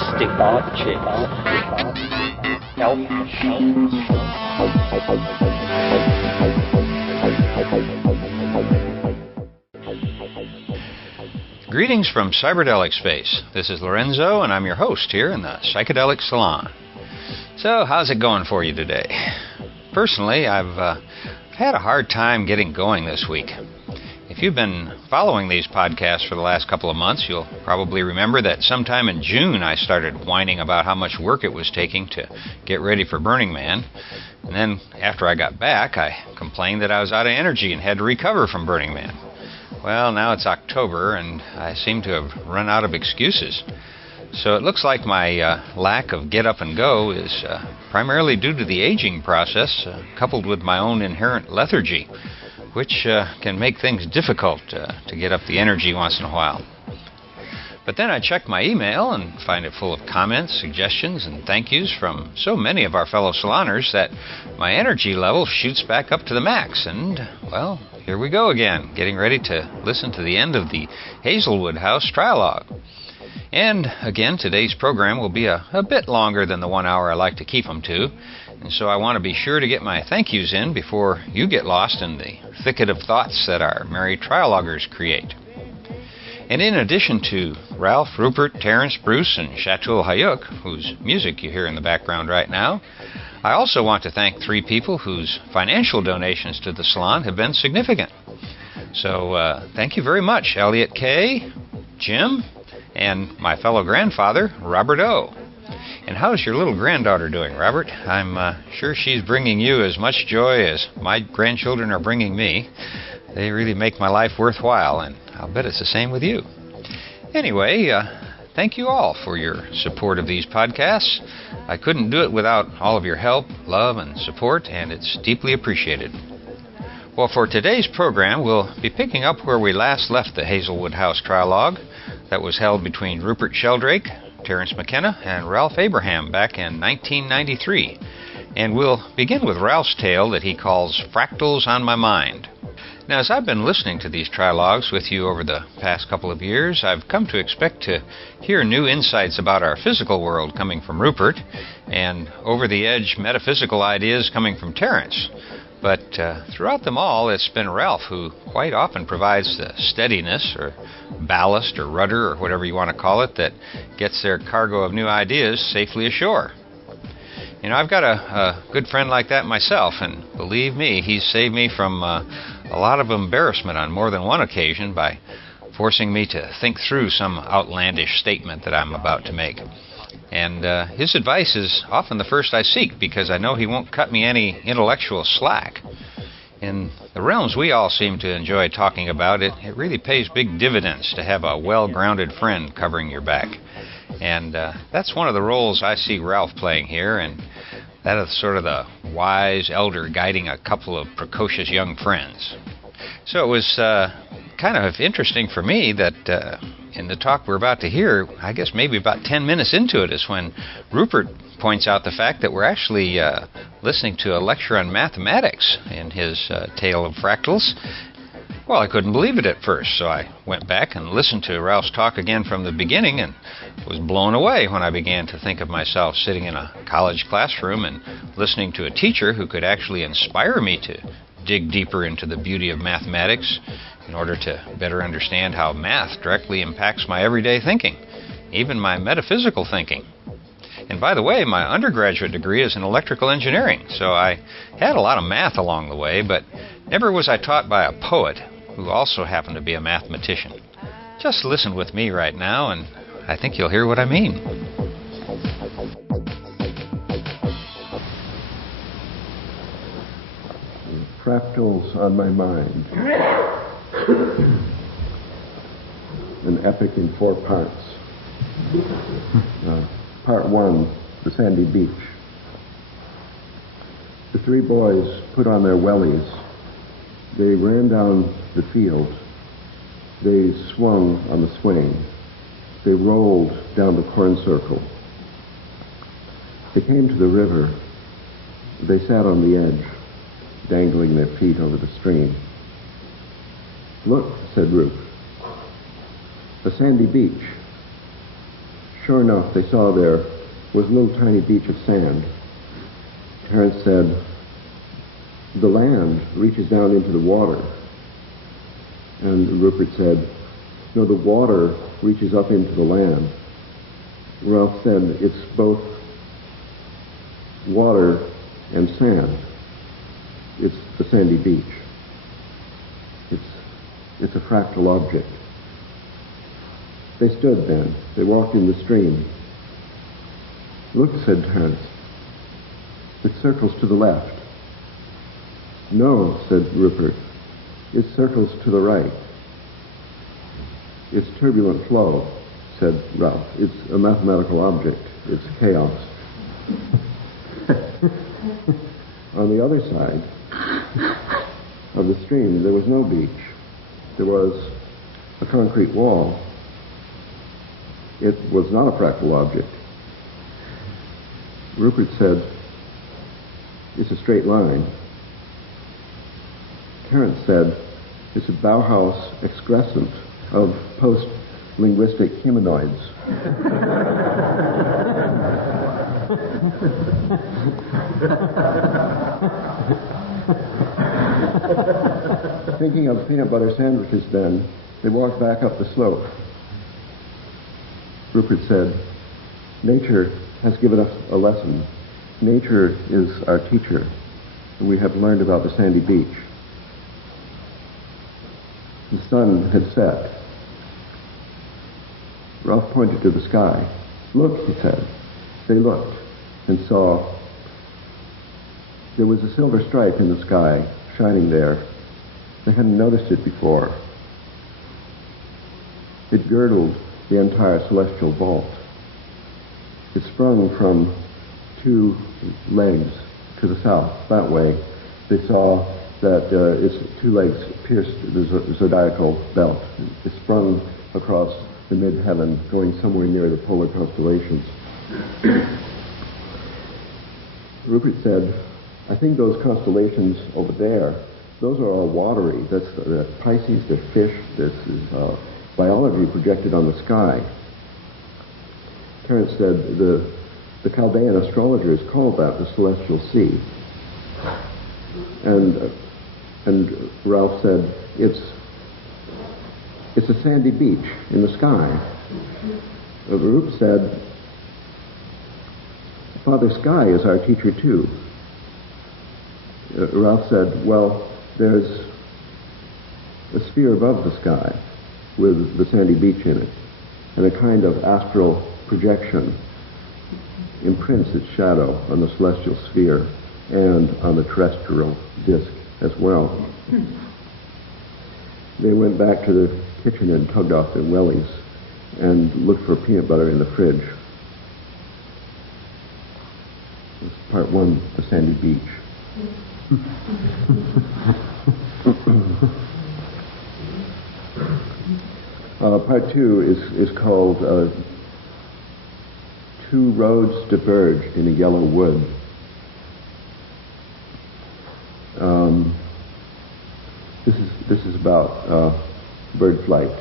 linguistic objects, help machines. Greetings from Cyberdelic Space. This is Lorenzo, and I'm your host here in the Psychedelic Salon. So, how's it going for you today? Personally, I've had a hard time getting going this week. If you've been following these podcasts for the last couple of months, you'll probably remember that sometime in June I started whining about how much work it was taking to get ready for Burning Man. And then, after I got back, I complained that I was out of energy and had to recover from Burning Man. Well, now it's October, and I seem to have run out of excuses. So it looks like my lack of get up and go is primarily due to the aging process, coupled with my own inherent lethargy, which can make things difficult to get up the energy once in a while. But then I check my email and find it full of comments, suggestions, and thank yous from so many of our fellow saloners that my energy level shoots back up to the max. And, well, here we go again, getting ready to listen to the end of the Hazelwood House Trialogue. And, again, today's program will be a bit longer than the 1 hour I like to keep them to. And so I want to be sure to get my thank yous in before you get lost in the thicket of thoughts that our merry trialoguers create. And in addition to Ralph, Rupert, Terence, Bruce, and Chateau Hayuk, whose music you hear in the background right now, I also want to thank 3 people whose financial donations to the salon have been significant. So thank you very much, Elliot K., Jim, and my fellow grandfather, Robert O. And how's your little granddaughter doing, Robert? I'm sure she's bringing you as much joy as my grandchildren are bringing me. They really make my life worthwhile, and I'll bet it's the same with you. Anyway, thank you all for your support of these podcasts. I couldn't do it without all of your help, love, and support, and it's deeply appreciated. Well, for today's program, we'll be picking up where we last left the Hazelwood House Trialogue that was held between Rupert Sheldrake, Terence McKenna, and Ralph Abraham back in 1993. And we'll begin with Ralph's tale that he calls Fractals on My Mind. Now, as I've been listening to these trilogues with you over the past couple of years, I've come to expect to hear new insights about our physical world coming from Rupert, and over-the-edge metaphysical ideas coming from Terence. But throughout them all, it's been Ralph who quite often provides the steadiness or ballast or rudder or whatever you want to call it that gets their cargo of new ideas safely ashore. You know, I've got a good friend like that myself, and believe me, he's saved me from a lot of embarrassment on more than one occasion by forcing me to think through some outlandish statement that I'm about to make. And his advice is often the first I seek, because I know he won't cut me any intellectual slack. In the realms we all seem to enjoy talking about, it really pays big dividends to have a well-grounded friend covering your back. And that's one of the roles I see Ralph playing here, and that is sort of the wise elder guiding a couple of precocious young friends. So it was kind of interesting for me that in the talk we're about to hear, I guess maybe about 10 minutes into it is when Rupert points out the fact that we're actually listening to a lecture on mathematics in his tale of Fractals. Well, I couldn't believe it at first, so I went back and listened to Ralph's talk again from the beginning and was blown away when I began to think of myself sitting in a college classroom and listening to a teacher who could actually inspire me to dig deeper into the beauty of mathematics in order to better understand how math directly impacts my everyday thinking, even my metaphysical thinking. And by the way, my undergraduate degree is in electrical engineering, so I had a lot of math along the way, but never was I taught by a poet who also happened to be a mathematician. Just listen with me right now, and I think you'll hear what I mean. Fractals on My Mind. An epic in 4 parts. Part 1, the sandy beach. The 3 boys put on their wellies. They ran down the field. They swung on the swing. They rolled down the corn circle. They came to the river. They sat on the edge, dangling their feet over the stream. "Look," said Ruth, "a sandy beach." Sure enough, they saw there was a little tiny beach of sand. Terence said, the land reaches down into the water. And Rupert said, no, the water reaches up into the land. Ralph said, it's both water and sand. It's the sandy beach. It's a fractal object. They stood then. They walked in the stream. Look, said Terence. It circles to the left. No, said Rupert. It circles to the right. It's turbulent flow, said Ralph. It's a mathematical object. It's chaos. On the other side of the stream, there was no beach. There was a concrete wall. It was not a fractal object. Rupert said, it's a straight line. Terence said, it's a Bauhaus excrescent of post-linguistic humanoids. Thinking of peanut butter sandwiches then, they walked back up the slope. Rupert said, nature has given us a lesson. Nature is our teacher. We have learned about the sandy beach. The sun had set. Ralph pointed to the sky. Look, he said. They looked and saw there was a silver stripe in the sky shining there. They hadn't noticed it before. It girdled the entire celestial vault. It sprung from two legs to the south. That way, they saw that its two legs pierced the zodiacal belt. It sprung across the mid-heaven, going somewhere near the polar constellations. Rupert said, I think those constellations over there, those are all watery. That's Pisces, they're fish, this is biology projected on the sky. Terence said the Chaldean astrologers called that the celestial sea. And Ralph said, it's a sandy beach in the sky. Rupert said, Father Sky is our teacher too. Ralph said, well, there's a sphere above the sky with the sandy beach in it, and a kind of astral projection imprints its shadow on the celestial sphere and on the terrestrial disk as well. They went back to the kitchen and tugged off their wellies and looked for peanut butter in the fridge. This is part one, the sandy beach. Part two is called Two Roads Diverged in a Yellow Wood. This is about bird flight.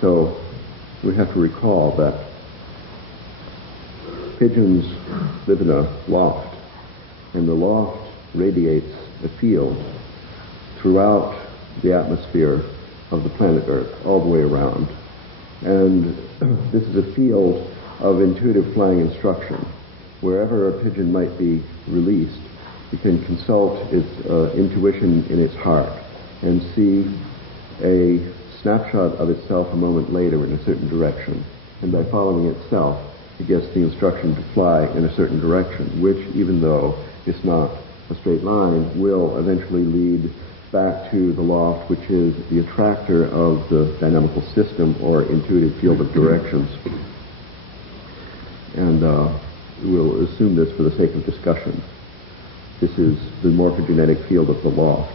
So we have to recall that pigeons live in a loft, and the loft radiates a field throughout the atmosphere of the planet Earth, all the way around. And this is a field of intuitive flying instruction. Wherever a pigeon might be released, it can consult its intuition in its heart and see a snapshot of itself a moment later in a certain direction. And by following itself, it gets the instruction to fly in a certain direction, which, even though it's not a straight line, will eventually lead back to the loft, which is the attractor of the dynamical system or intuitive field of directions. And we'll assume this for the sake of discussion. This is the morphogenetic field of the loft.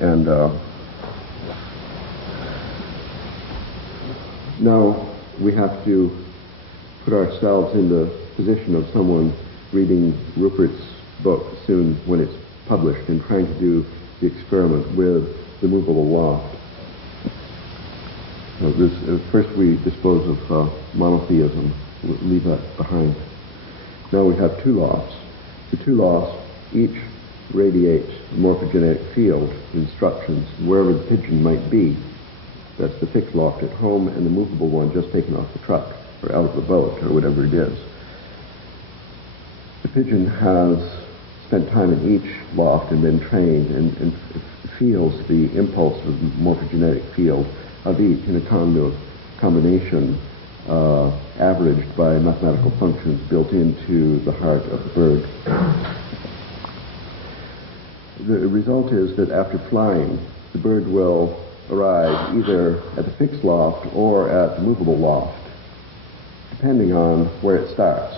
And now we have to put ourselves in the position of someone reading Rupert's book soon when it's published and trying to do the experiment with the movable loft. So first we dispose of monotheism, leave that behind. Now we have two lofts. The two lofts each radiate a morphogenetic field instructions wherever the pigeon might be. That's the fixed loft at home and the movable one just taken off the truck or out of the boat or whatever it is. The pigeon has spent time in each loft and been trained and feels the impulse of the morphogenetic field of each in a combination averaged by mathematical functions built into the heart of the bird. The result is that after flying, the bird will arrive either at the fixed loft or at the movable loft, depending on where it starts.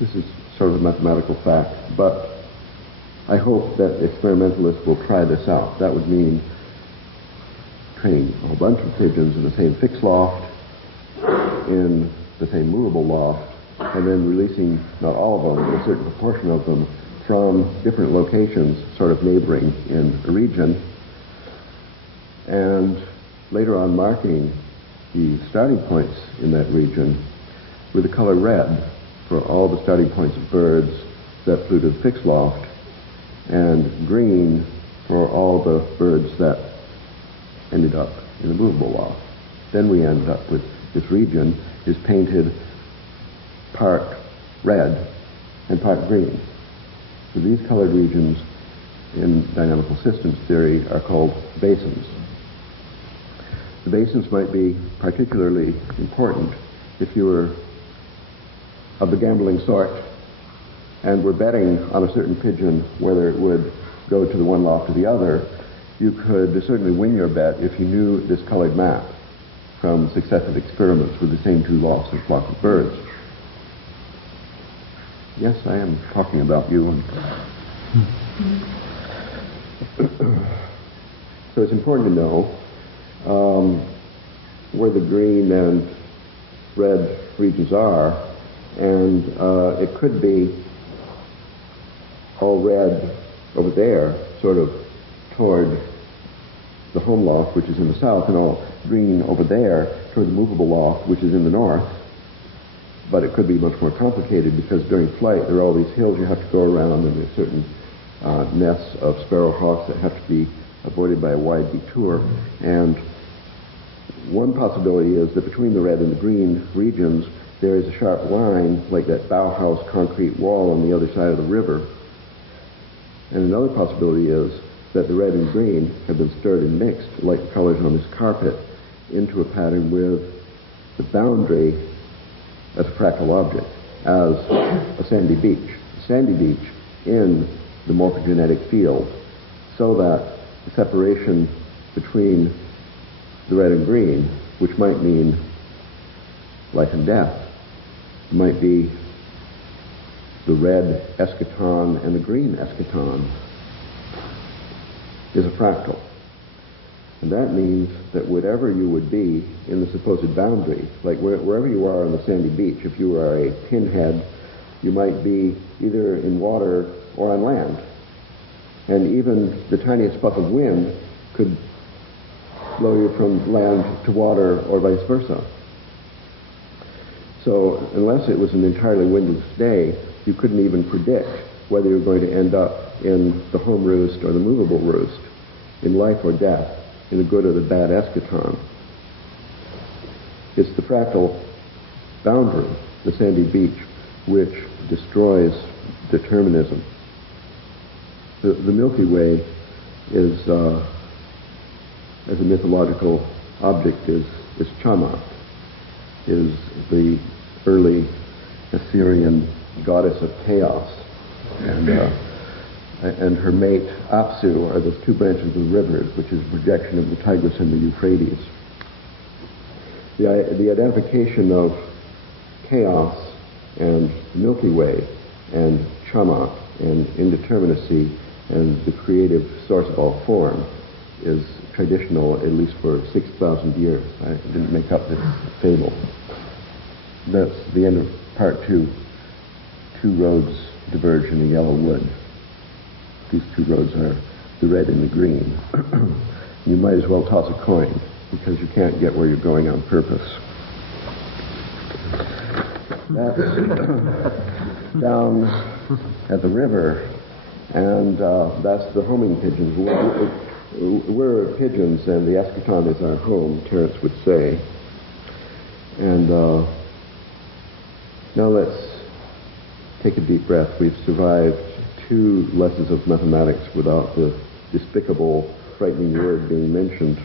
This is sort of a mathematical fact, but I hope that experimentalists will try this out. That would mean training a whole bunch of pigeons in the same fixed loft, in the same movable loft, and then releasing not all of them, but a certain proportion of them from different locations, sort of neighboring in a region, and later on marking the starting points in that region with the color red for all the starting points of birds that flew to the fixed loft, and green for all the birds that ended up in the movable loft. Then we end up with this region is painted part red and part green. So these colored regions in dynamical systems theory are called basins. The basins might be particularly important if you were of the gambling sort and were betting on a certain pigeon whether it would go to the one loft or the other. You could certainly win your bet if you knew this colored map from successive experiments with the same two lofts of flock of birds. Yes, I am talking about you. So it's important to know where the green and red regions are, and it could be all red over there, sort of toward the home loft, which is in the south, and all green over there toward the movable loft, which is in the north. But it could be much more complicated because during flight there are all these hills you have to go around, and there's certain nests of sparrowhawks that have to be avoided by a wide detour. And one possibility is that between the red and the green regions there is a sharp line, like that Bauhaus concrete wall on the other side of the river. And another possibility is that the red and green have been stirred and mixed, like the colors on this carpet, into a pattern with the boundary as a fractal object, as a sandy beach. A sandy beach in the morphogenetic field, so that the separation between the red and green, which might mean life and death, might be the red eschaton and the green eschaton, is a fractal. And that means that whatever you would be in the supposed boundary, like wherever you are on the sandy beach, if you are a pinhead, you might be either in water or on land. And even the tiniest puff of wind could blow you from land to water or vice versa. So unless it was an entirely windless day, you couldn't even predict whether you're going to end up in the home roost or the movable roost, in life or death, in the good or the bad eschaton. It's the fractal boundary, the sandy beach, which destroys determinism. The Milky Way is, as a mythological object, is Tiamat, is the early Assyrian goddess of chaos, and her mate Apsu are those two branches of the rivers, which is a projection of the Tigris and the Euphrates. The identification of chaos and the Milky Way and Tiamat and indeterminacy and the creative source of all form is traditional, at least for 6,000 years. I didn't make up this fable. That's the end of part 2. Two roads diverge in a yellow wood. These two roads are the red and the green. You might as well toss a coin. because you can't get where you're going on purpose. That's down at the river, and that's the homing pigeons. We're pigeons, and the eschaton is our home, Terence would say. And now let's take a deep breath. We've survived 2 lessons of mathematics without the despicable, frightening word being mentioned.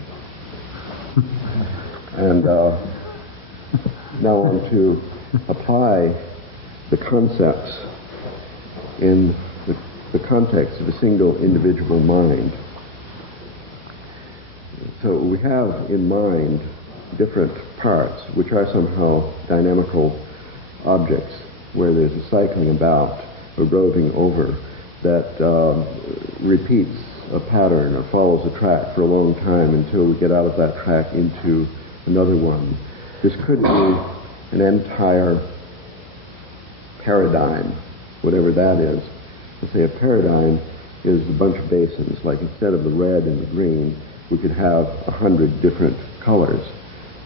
And now I want to apply the concepts in the context of a single individual mind. So we have in mind different parts which are somehow dynamical objects where there's a cycling about, a roving over that repeats a pattern or follows a track for a long time until we get out of that track into another one. This could be an entire paradigm, whatever that is. Let's say a paradigm is a bunch of basins, like instead of the red and the green, we could have 100 different colors,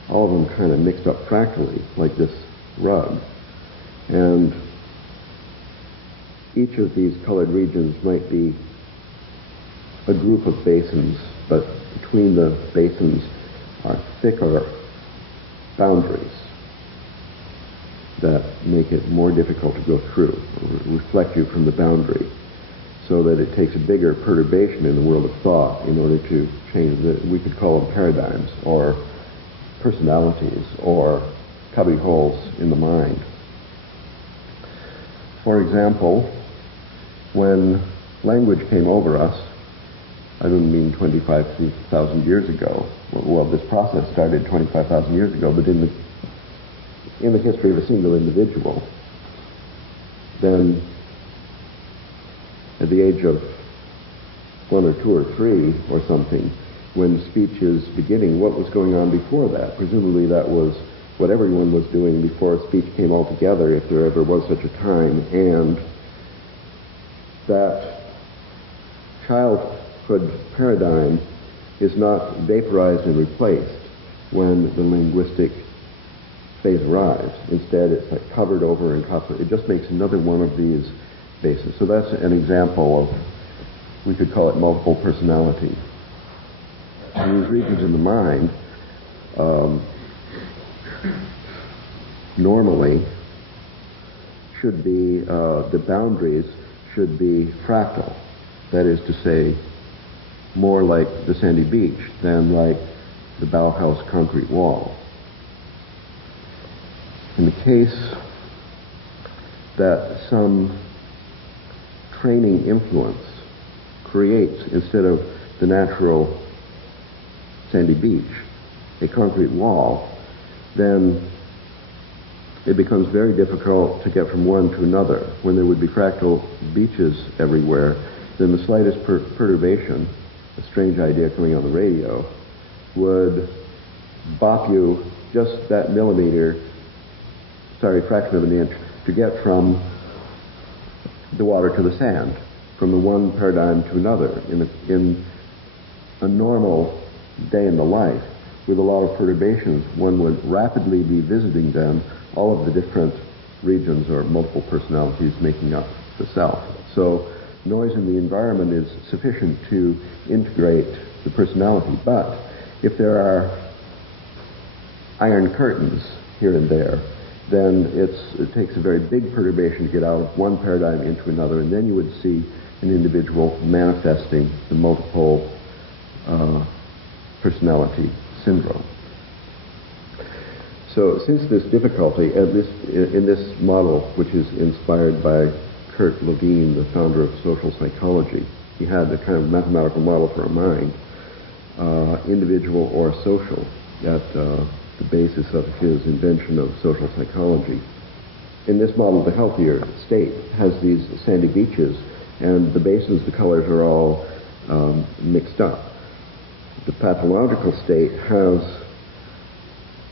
all of them kind of mixed up fractally, like this rug. And each of these colored regions might be a group of basins, but between the basins are thicker boundaries that make it more difficult to go through, or reflect you from the boundary, so that it takes a bigger perturbation in the world of thought in order to change it. We could call them paradigms, or personalities, or cubby holes in the mind. For example, when language came over us, I don't mean 25,000 years ago. Well, this process started 25,000 years ago, but in the history of a single individual, then at the age of 1 or 2 or 3 or something, when speech is beginning, what was going on before that? Presumably that was what everyone was doing before speech came all together, if there ever was such a time, and that childhood paradigm is not vaporized and replaced when the linguistic phase arrives. Instead, it's like covered over and covered. It just makes another one of these bases. So that's an example of, we could call it multiple personality. And these regions in the mind normally should be, the boundaries should be fractal. That is to say, more like the sandy beach than like the Bauhaus concrete wall. In the case that some training influence creates, instead of the natural sandy beach, a concrete wall, then it becomes very difficult to get from one to another. When there would be fractal beaches everywhere, then the slightest perturbation, a strange idea coming on the radio, would bop you just that fraction of an inch to get from the water to the sand, from the one paradigm to another. In a normal day in the life, with a lot of perturbations, one would rapidly be visiting then all of the different regions or multiple personalities making up the self. So noise in the environment is sufficient to integrate the personality. But if there are iron curtains here and there, then it takes a very big perturbation to get out of one paradigm into another, and then you would see an individual manifesting the multiple personality syndrome. So since this difficulty, at least in this model, which is inspired by Kurt Levine, the founder of social psychology, he had a kind of mathematical model for a mind, individual or social, at the basis of his invention of social psychology. In this model, the healthier state has these sandy beaches, and the basins, the colors are all mixed up. The pathological state has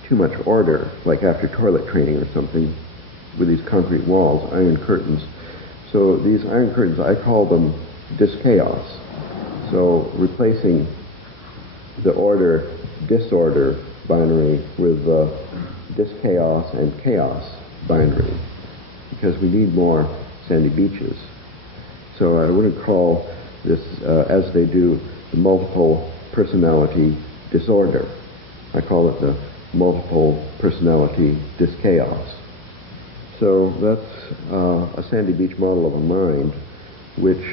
too much order, like after toilet training or something, with these concrete walls, iron curtains. So these iron curtains, I call them dyschaos. So replacing the order disorder binary with the dis-chaos and chaos binary, because we need more sandy beaches. So I wouldn't call this, as they do, the multiple personality disorder. I call it the multiple personality dis-chaos. So that's a sandy beach model of a mind, which,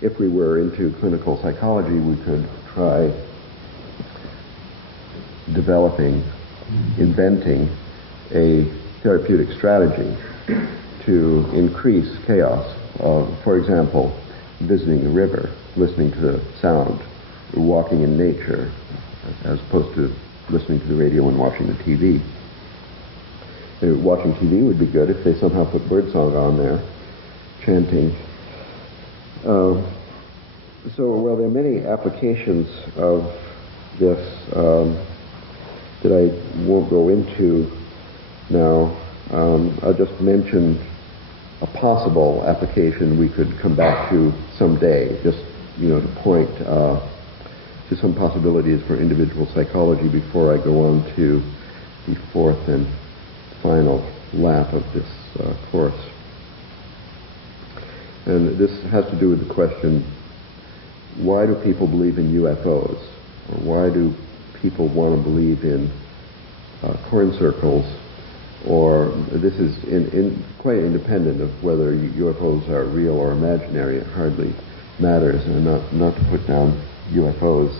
if we were into clinical psychology, we could try inventing a therapeutic strategy to increase chaos. For example, visiting a river, listening to the sound, walking in nature, as opposed to listening to the radio and watching the TV. Watching TV would be good if they somehow put birdsong on there, chanting. Well, there are many applications of this that I won't go into now. I'll just mention a possible application we could come back to someday, just to point to some possibilities for individual psychology before I go on to the fourth and final lap of this course. And this has to do with the question, why do people believe in UFOs? Or why do people want to believe in corn circles? Or this is quite independent of whether UFOs are real or imaginary. It hardly matters, and not to put down UFOs.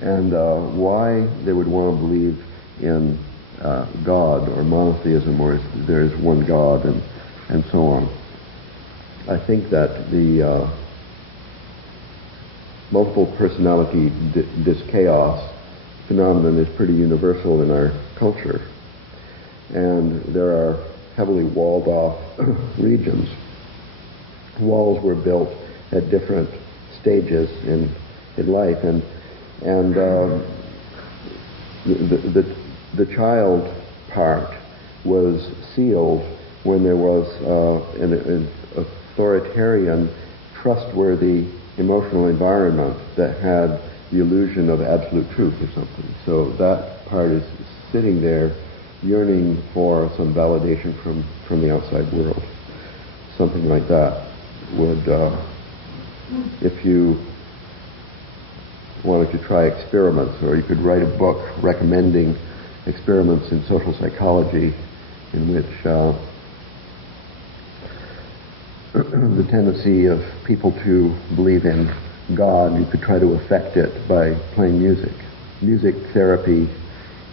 And why they would want to believe in God or monotheism, or there is one God, and so on. I think that the multiple personality dis-chaos phenomenon is pretty universal in our culture. And there are heavily walled off regions. Walls were built at different stages in life, and the child part was sealed when there was an authoritarian, trustworthy emotional environment that had the illusion of absolute truth or something. So that part is sitting there yearning for some validation from the outside world. Something like that would, if you wanted to try experiments, or you could write a book recommending experiments in social psychology in which the tendency of people to believe in God, you could try to affect it by playing music. Music therapy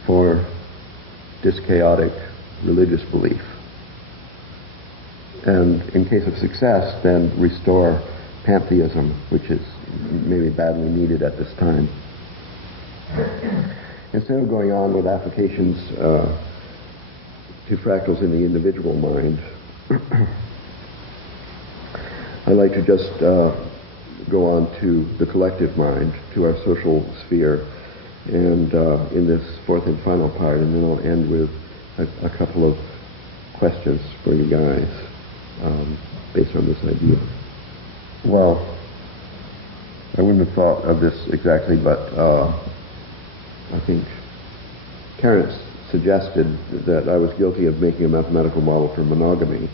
for dyschaotic religious belief. And in case of success, then restore pantheism, which is maybe badly needed at this time. Instead of going on with applications to fractals in the individual mind, I like to just go on to the collective mind, to our social sphere, and in this fourth and final part, and then I'll end with a couple of questions for you guys based on this idea. Well, I wouldn't have thought of this exactly, but I think Terence suggested that I was guilty of making a mathematical model for monogamy,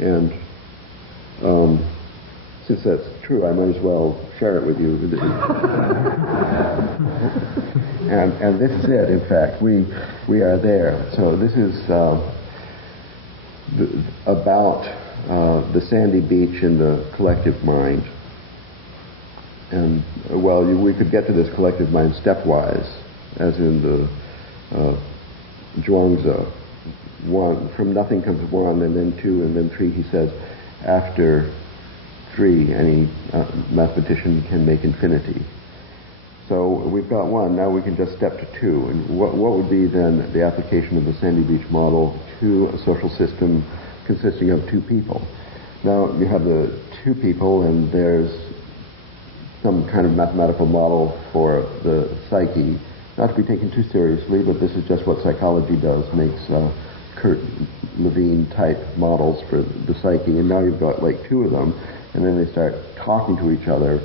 and since that's true, I might as well share it with you. and this is it, in fact. We are there. So this is about the sandy beach in the collective mind. And, well, we could get to this collective mind stepwise, as in the Zhuangzi. One, from nothing comes one, and then two, and then three. He says, after three, any mathematician can make infinity. So we've got one. Now we can just step to two. And what would be then the application of the sandy beach model to a social system consisting of two people? Now you have the two people, and there's some kind of mathematical model for the psyche, not to be taken too seriously, but this is just what psychology does, makes Kurt Levine type models for the psyche, and now you've got like two of them, and then they start talking to each other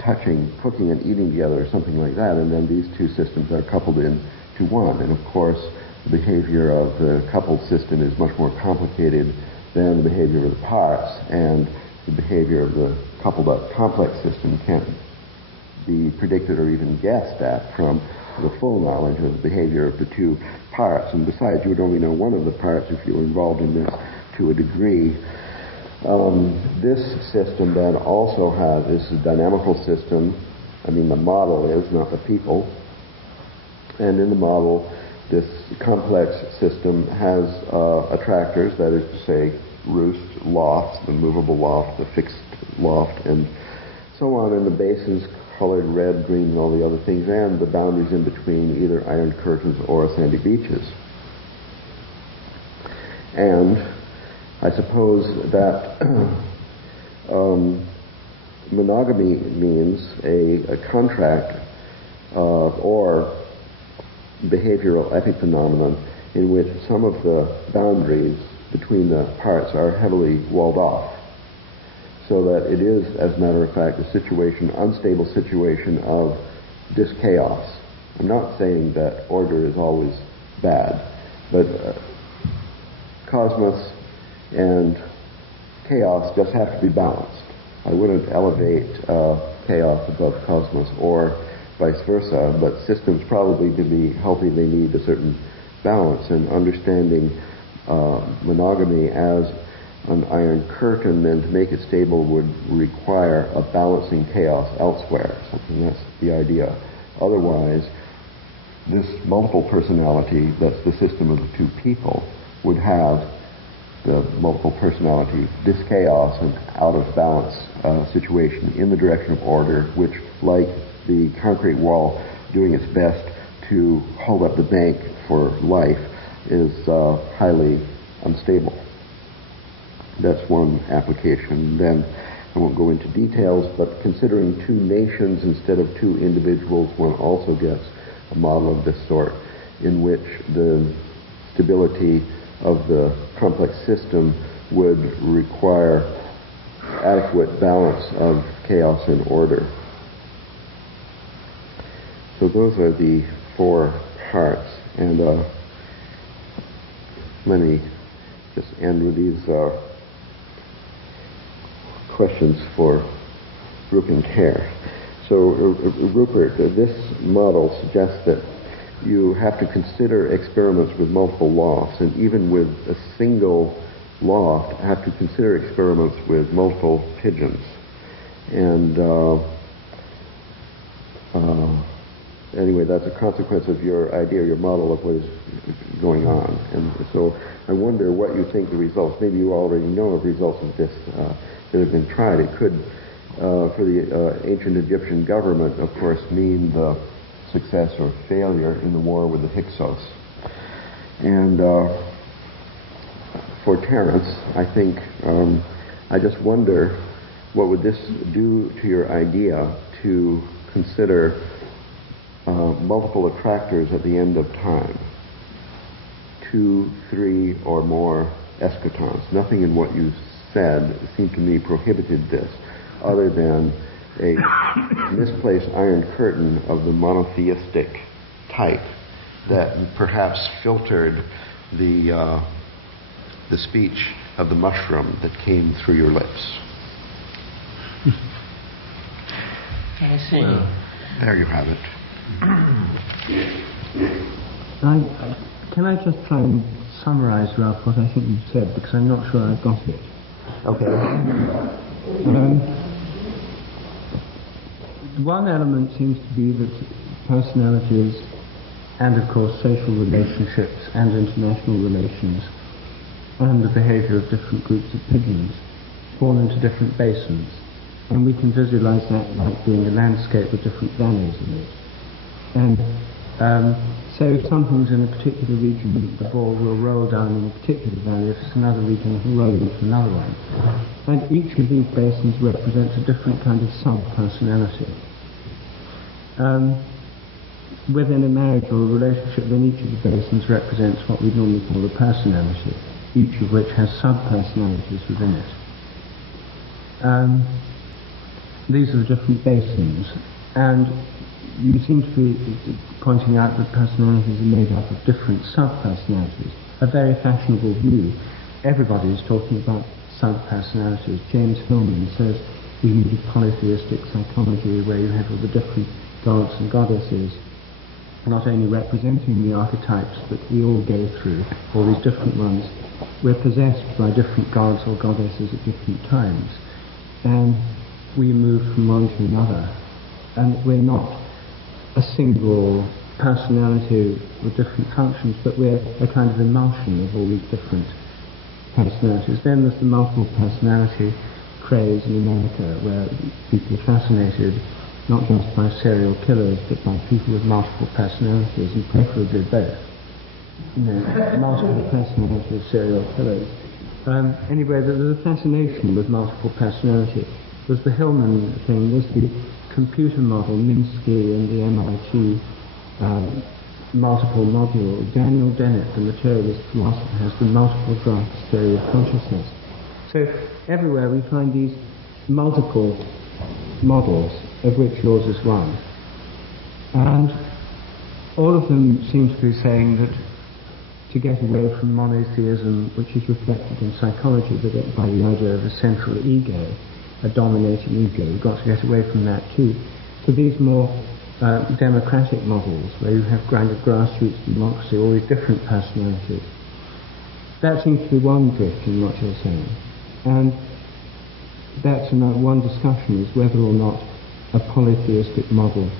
touching, cooking and eating together or something like that, and then these two systems are coupled into one. And of course, the behavior of the coupled system is much more complicated than the behavior of the parts, and the behavior of the coupled up complex system can't be predicted or even guessed at from the full knowledge of the behavior of the two parts. And besides, you would only know one of the parts if you were involved in this to a degree. This system then also has, this is a dynamical system. I mean, the model is, not the people. And in the model, this complex system has attractors, that is to say, roost, loft, the movable loft, the fixed loft, and so on, and the bases colored red, green, and all the other things, and the boundaries in between, either iron curtains or sandy beaches. And I suppose that monogamy means a contract or behavioral epiphenomenon in which some of the boundaries between the parts are heavily walled off, so that it is, as a matter of fact, a situation, unstable situation of dis-chaos. I'm not saying that order is always bad, but cosmos and chaos just have to be balanced. I wouldn't elevate chaos above cosmos or vice versa, but systems probably to be healthy, they need a certain balance, and understanding monogamy as an iron curtain, and to make it stable would require a balancing chaos elsewhere. Something, that's the idea. Otherwise, this multiple personality, that's the system of the two people, would have the multiple personality, this chaos and out of balance situation in the direction of order, which, like the concrete wall doing its best to hold up the bank for life, is highly unstable. That's one application. Then I won't go into details, but considering two nations instead of two individuals, one also gets a model of this sort, in which the stability of the complex system would require adequate balance of chaos and order. So those are the four parts, and let me just end with these questions for Rook and Hare. So, Rupert, this model suggests that you have to consider experiments with multiple lofts, and even with a single loft, have to consider experiments with multiple pigeons. And anyway, that's a consequence of your idea, your model of what is going on. And so I wonder what you think the results, maybe you already know of results of this that have been tried. It could, for the ancient Egyptian government, of course, mean the success or failure in the war with the Hyksos. And for Terence, I think, I just wonder, what would this do to your idea to consider multiple attractors at the end of time? 2, 3, or more eschatons. Nothing in what you said seemed to me prohibited this, other than a misplaced iron curtain of the monotheistic type that perhaps filtered the speech of the mushroom that came through your lips. I see. Well, there you have it. Can I just try and summarize, Ralph, what I think you said, because I'm not sure I've got it. Okay. One element seems to be that personalities and, of course, social relationships and international relations and the behavior of different groups of pigeons fall into different basins. And we can visualize that like being a landscape with different valleys in it. And so if something's in a particular region, the ball will roll down in a particular valley. If it's another region, it will roll into another one. And each of these basins represents a different kind of sub-personality. Within a marriage or a relationship, then each of the basins represents what we normally call a personality, each of which has sub-personalities within it. these are the different basins, and you seem to be pointing out that personalities are made up of different sub-personalities, a very fashionable view. Everybody is talking about sub-personalities. James Hillman says we need a polytheistic psychology where you have all the different gods and goddesses, not only representing the archetypes that we all go through, all these different ones. We're possessed by different gods or goddesses at different times, and we move from one to another, and we're not a single personality with different functions, but we're a kind of emulsion of all these different personalities. Then there's the multiple personality craze in America, where people are fascinated not just by serial killers, but by people with multiple personalities, and preferably both. Multiple personality serial killers. Anyway, there's a fascination with multiple personality. There's the Hillman thing, there's the computer model, Minsky and the MIT multiple module. Daniel Dennett, the materialist philosopher, has the multiple drafts theory of consciousness. So everywhere we find these multiple models, of which yours is one. And all of them seem to be saying that to get away from monotheism, which is reflected in psychology by the idea of a central ego, a dominating ego, we've got to get away from that too, to these more democratic models, where you have kind of grassroots democracy, all these different personalities. That seems to be one drift in what you're saying. And that's one discussion, is whether or not a polytheistic model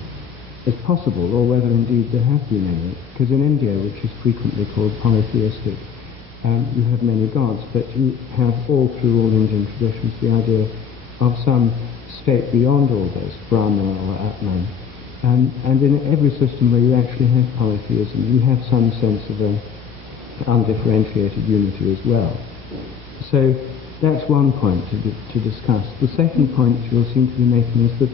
is possible, or whether indeed there have been any. Because in India, which is frequently called polytheistic, you have many gods, but you have all through all Indian traditions the idea of some state beyond all this, Brahma or Atman. And in every system where you actually have polytheism, you have some sense of an undifferentiated unity as well. So that's one point to discuss. The second point you seem to be making is that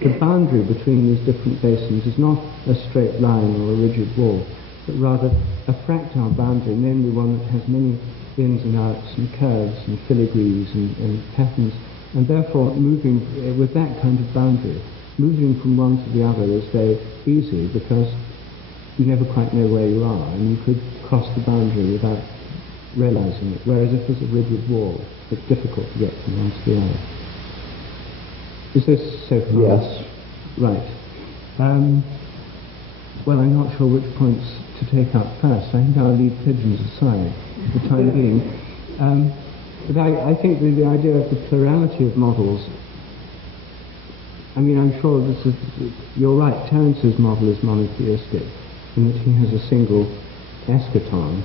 the boundary between these different basins is not a straight line or a rigid wall, but rather a fractal boundary, namely one that has many ins and outs and curves and filigrees and patterns, and therefore moving with that kind of boundary, moving from one to the other is very easy, because you never quite know where you are, and you could cross the boundary without realizing it, whereas if there's a rigid wall, it's difficult to get from one to the other. Is this so far? Yes. Right. Well, I'm not sure which points to take up first. I think I'll leave pigeons aside for the time being. But I think the idea of the plurality of models, I mean, I'm sure you're right, Terence's model is monotheistic, in that he has a single eschaton.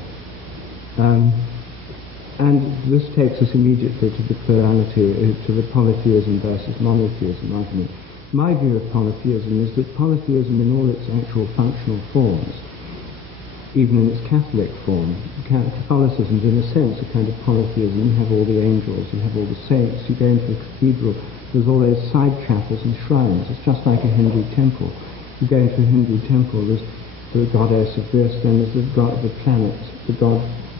And this takes us immediately to the plurality, to the polytheism versus monotheism argument. My view of polytheism is that polytheism in all its actual functional forms, even in its Catholic form, Catholicism is in a sense a kind of polytheism. You have all the angels, you have all the saints, you go into a cathedral, there's all those side chapels and shrines. It's just like a Hindu temple. You go into a Hindu temple, there's the goddess of this, then there's the god of the planets,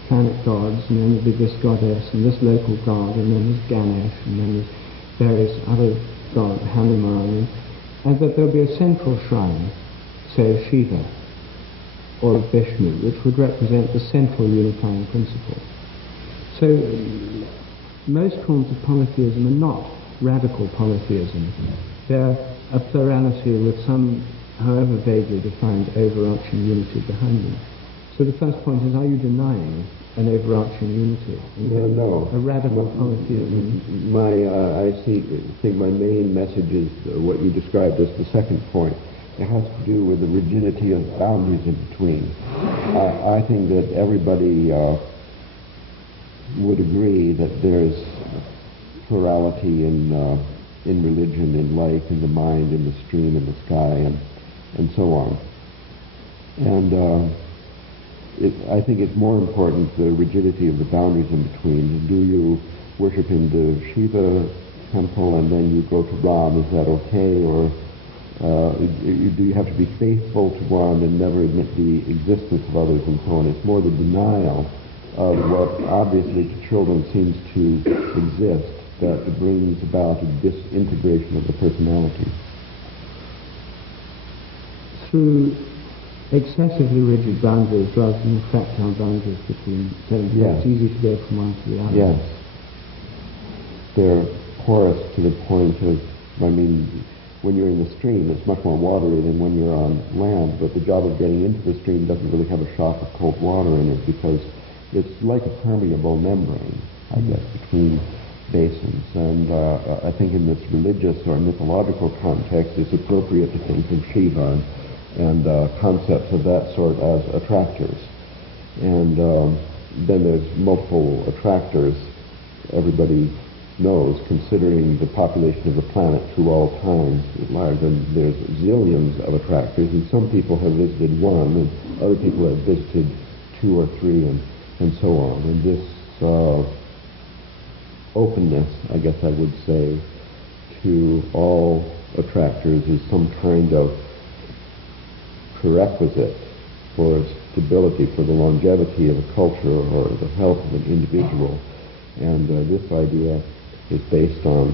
planet gods, and then there'll be this goddess and this local god, and then there's Ganesh, and then there's various other gods, Hanuman, and that there'll be a central shrine, say of Shiva or of Vishnu, which would represent the central unifying principle. So most forms of polytheism are not radical polytheism. They're a plurality with some, however vaguely defined, overarching unity behind them. So the first point is, are you denying an overarching unity? No. A radical polytheism? I think my main message is what you described as the second point. It has to do with the rigidity of boundaries in between. I think that everybody would agree that there's plurality in religion, in life, in the mind, in the stream, in the sky, and so on. And I think it's more important, the rigidity of the boundaries in between. Do you worship in the Shiva temple and then you go to Ram? Is that okay? Or do you have to be faithful to one and never admit the existence of others and so on? It's more the denial of what obviously to children seems to exist, that brings about a disintegration of the personality? Through excessively rigid boundaries rather than fractal boundaries between things. Yes. It's easy to go from one to the other. Yes. They're porous to the point of, when you're in the stream, it's much more watery than when you're on land, but the job of getting into the stream doesn't really have a shock of cold water in it because it's like a permeable membrane, I guess, between basins. And I think in this religious or mythological context, it's appropriate to think of Shiva and concepts of that sort as attractors. And then there's multiple attractors, everybody knows, considering the population of the planet through all times at large. And there's zillions of attractors, and some people have visited one, and other people have visited 2 or 3, and so on. And this openness, I guess I would say, to all attractors is some kind of prerequisite for stability, for the longevity of a culture or the health of an individual. And this idea is based on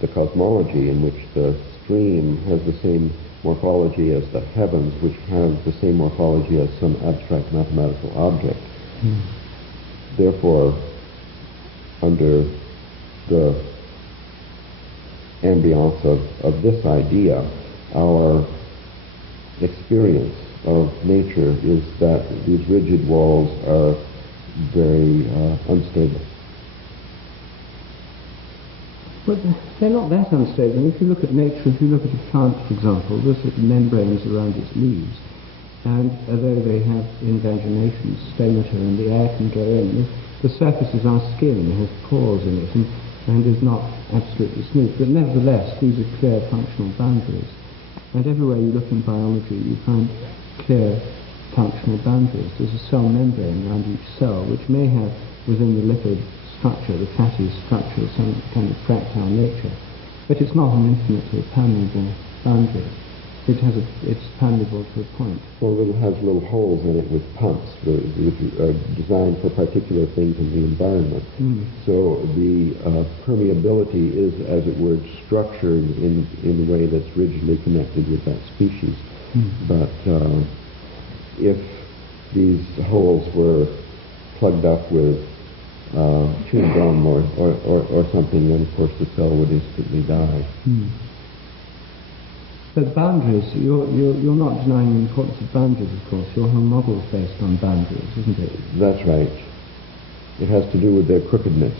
the cosmology in which the stream has the same morphology as the heavens, which have the same morphology as some abstract mathematical object. Therefore, under the ambiance of this idea, our experience of nature is that these rigid walls are very unstable. But they're not that unstable. If you look at nature, if you look at a plant, for example, there's membranes around its leaves, and although they have invagination, stomata, and the air can go in, the surfaces are skin, has pores in it, and is not absolutely smooth. But nevertheless, these are clear functional boundaries. And everywhere you look in biology, you find clear functional boundaries. There's a cell membrane around each cell, which may have within the lipid structure, the fatty structure, some kind of fractal nature. But it's not an infinitely permeable boundary. It's permeable to a point. Well, it has little holes in it with pumps, which are designed for particular things in the environment. So the permeability is, as it were, structured in a way that's rigidly connected with that species. But if these holes were plugged up with chewing gum or something, then of course the cell would instantly die. But boundaries, you're not denying the importance of boundaries, of course. Your whole model is based on boundaries, isn't it? That's right. It has to do with their crookedness.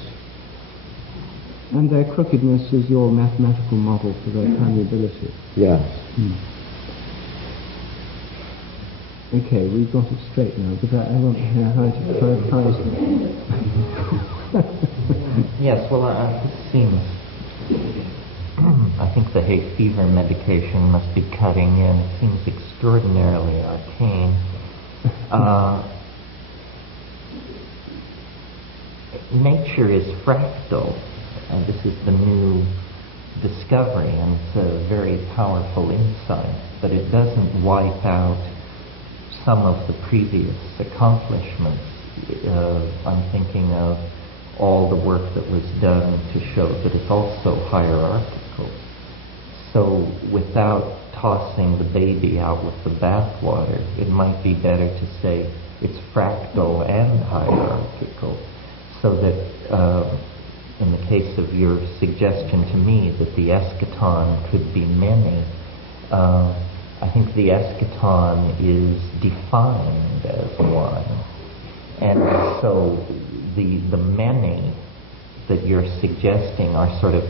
And their crookedness is your mathematical model for their permeability. Yes. Okay, we've got it straight now, but I want to hear how to clarify it. Yes, well, this seems... I think the hay fever medication must be cutting in. It seems extraordinarily arcane. Nature is fractal. This is the new discovery, and it's a very powerful insight, but it doesn't wipe out some of the previous accomplishments. I'm thinking of all the work that was done to show that it's also hierarchical. So without tossing the baby out with the bathwater, it might be better to say it's fractal and hierarchical, so that in the case of your suggestion to me that the eschaton could be many, I think the eschaton is defined as one. And so the many that you're suggesting are sort of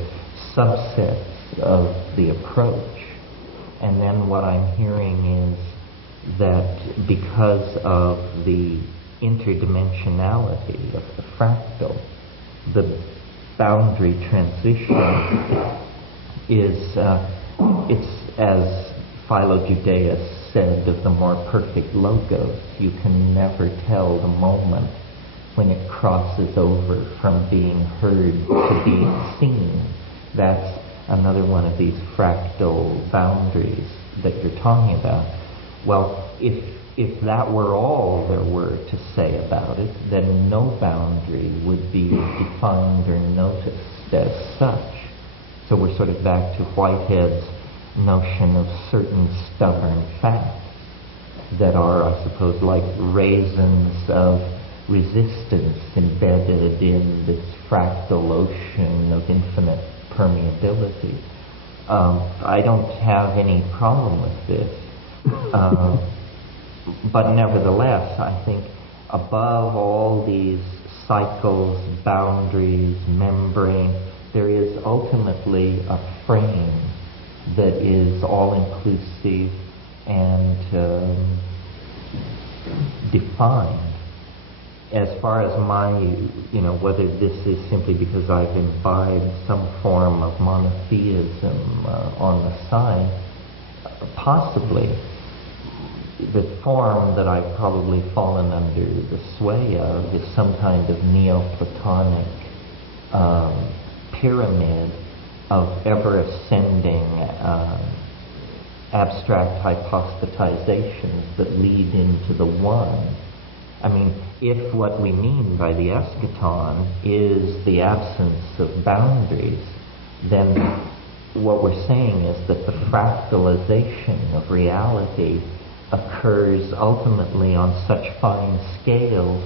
subsets of the approach. And then what I'm hearing is that because of the interdimensionality of the fractal, the boundary transition is, it's as Philo Judaeus said of the more perfect logos, you can never tell the moment when it crosses over from being heard to being seen. That's another one of these fractal boundaries that you're talking about. Well, if that were all there were to say about it, then no boundary would be defined or noticed. as such. So we're sort of back to Whitehead's notion of certain stubborn facts that are, I suppose, like raisins of resistance embedded in this fractal ocean of infinite permeability. I don't have any problem with this. But nevertheless, I think above all these cycles, boundaries, membrane, there is ultimately a frame that is all-inclusive and defined. As far as my, whether this is simply because I've imbibed some form of monotheism on the side, possibly. The form that I've probably fallen under the sway of is some kind of Neoplatonic pyramid of ever-ascending abstract hypostatizations that lead into the one. I mean, if what we mean by the eschaton is the absence of boundaries, then what we're saying is that the fractalization of reality occurs ultimately on such fine scales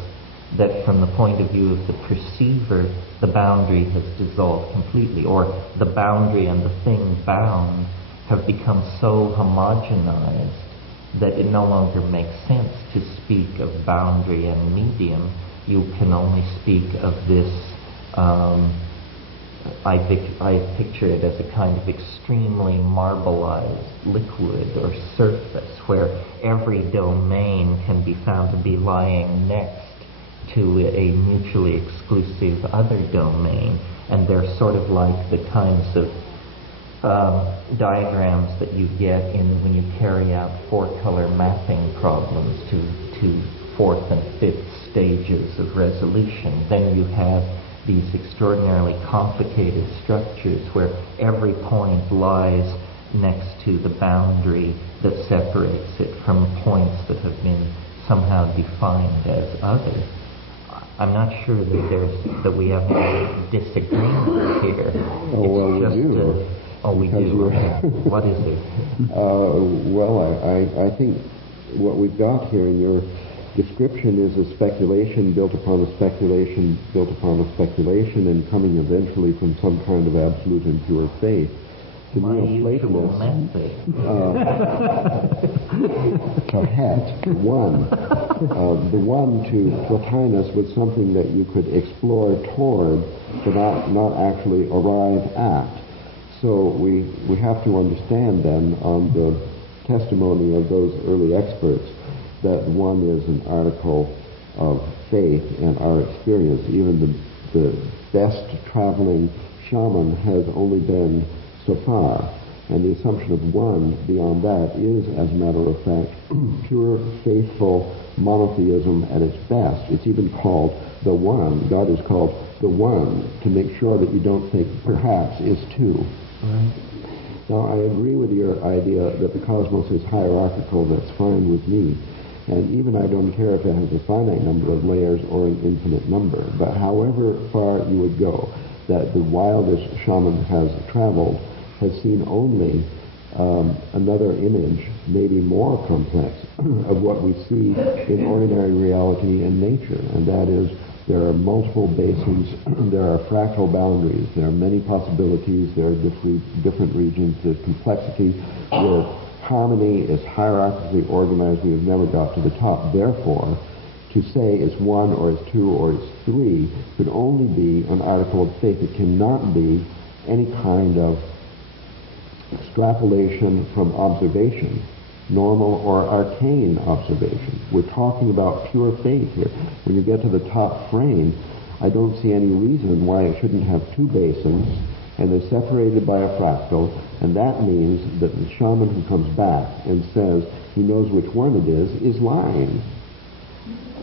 that from the point of view of the perceiver, the boundary has dissolved completely, or the boundary and the thing bound have become so homogenized that it no longer makes sense to speak of boundary and medium. You can only speak of this, I picture it as a kind of extremely marbleized liquid or surface where every domain can be found to be lying next to a mutually exclusive other domain, and they're sort of like the kinds of diagrams that you get when you carry out four-color mapping problems to fourth and fifth stages of resolution. Then you have these extraordinarily complicated structures where every point lies next to the boundary that separates it from points that have been somehow defined as other. I'm not sure that we have any disagreement here. We do. What is it? I think what we've got here in your description is a speculation built upon a speculation built upon a speculation, and coming eventually from some kind of absolute and pure faith. To Neoplatonists, perhaps one. The one to Plotinus was something that you could explore toward, but not actually arrive at. So we have to understand then, on the testimony of those early experts, that one is an article of faith and our experience. Even the best traveling shaman has only been so far. And the assumption of one beyond that is, as a matter of fact, pure, faithful monotheism at its best. It's even called the one. God is called the one, to make sure that you don't think perhaps is two. Right. Now, I agree with your idea that the cosmos is hierarchical. That's fine with me. And even I don't care if it has a finite number of layers or an infinite number. But however far you would go, that the wildest shaman has traveled has seen only another image, maybe more complex, of what we see in ordinary reality and nature. And that is, there are multiple basins, there are fractal boundaries, there are many possibilities, there are different regions, there's complexity, where harmony is hierarchically organized. We have never got to the top. Therefore, to say it's one or it's two or it's three could only be an article of faith. It cannot be any kind of extrapolation from observation, normal or arcane observation. We're talking about pure faith here. When you get to the top frame, I don't see any reason why it shouldn't have two basins, and they're separated by a fractal, and that means that the shaman who comes back and says he knows which one it is lying.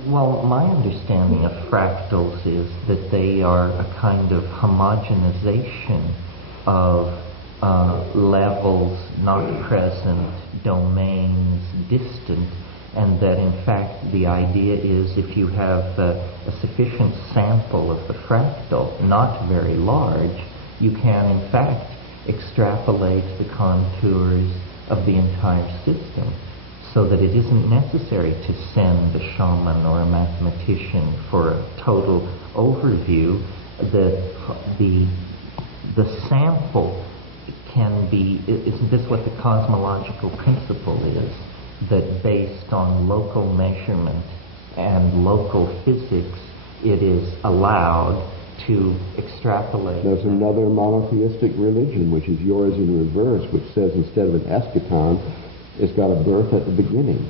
Well, my understanding of fractals is that they are a kind of homogenization of levels not present, domains distant, and that in fact the idea is if you have a sufficient sample of the fractal, not very large, you can in fact extrapolate the contours of the entire system, so that it isn't necessary to send a shaman or a mathematician for a total overview. The sample can be, isn't this what the cosmological principle is? That based on local measurement and local physics, it is allowed to extrapolate. There's another monotheistic religion, which is yours in reverse, which says instead of an eschaton, it's got a birth at the beginning.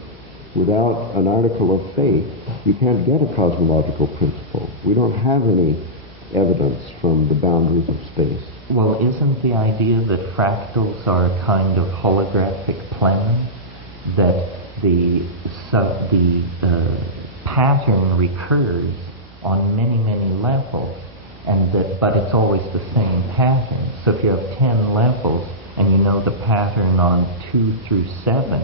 Without an article of faith, you can't get a cosmological principle. We don't have any evidence from the boundaries of space. Well, isn't the idea that fractals are a kind of holographic plan? That the pattern recurs on many, many levels, and but it's always the same pattern. So if you have 10 levels and you know the pattern on 2 through 7,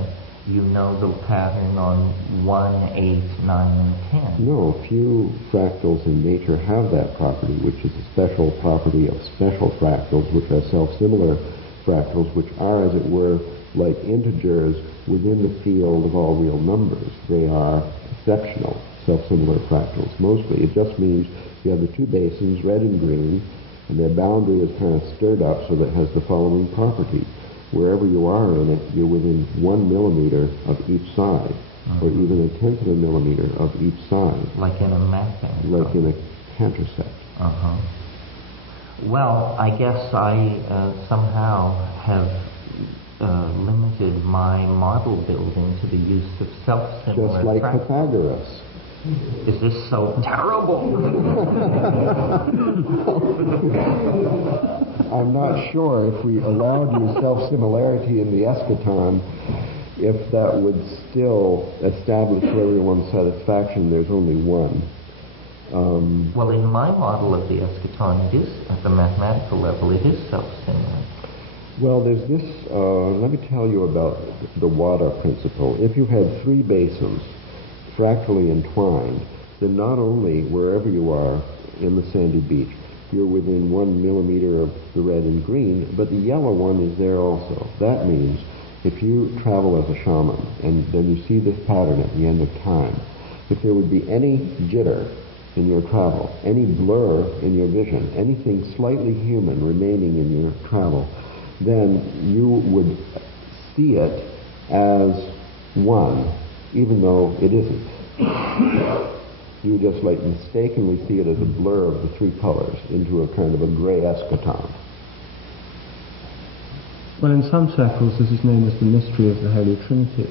you know the pattern on 1, 8, 9, and 10. No, few fractals in nature have that property, which is a special property of special fractals, which are self-similar fractals, which are, as it were, like integers within the field of all real numbers. They are exceptional, self-similar fractals, mostly. It just means you have the two basins, red and green, and their boundary is kind of stirred up so that it has the following property. Wherever you are in it, you're within 1 millimeter of each side, or even 1/10 of a millimeter of each side. Like in a mapping. Like in a counterset. Well, I guess I somehow have limited my model building to the use of self-similar Just like fractals. Pythagoras. Is this so terrible? I'm not sure if we allowed you self-similarity in the eschaton, if that would still establish for everyone's satisfaction there's only one. Well, in my model of the eschaton, it is, at the mathematical level, it is self-similar. Well, there's this, let me tell you about the water principle. If you had 3 basins fractally entwined, then not only wherever you are in the sandy beach, you're within 1 millimeter of the red and green, but the yellow one is there also. That means if you travel as a shaman and then you see this pattern at the end of time, if there would be any jitter in your travel, any blur in your vision, anything slightly human remaining in your travel, then you would see it as one, even though it isn't. You just like mistakenly see it as a blur of the 3 colors into a kind of a gray eschaton. Well, in some circles, this is known as the mystery of the Holy Trinity.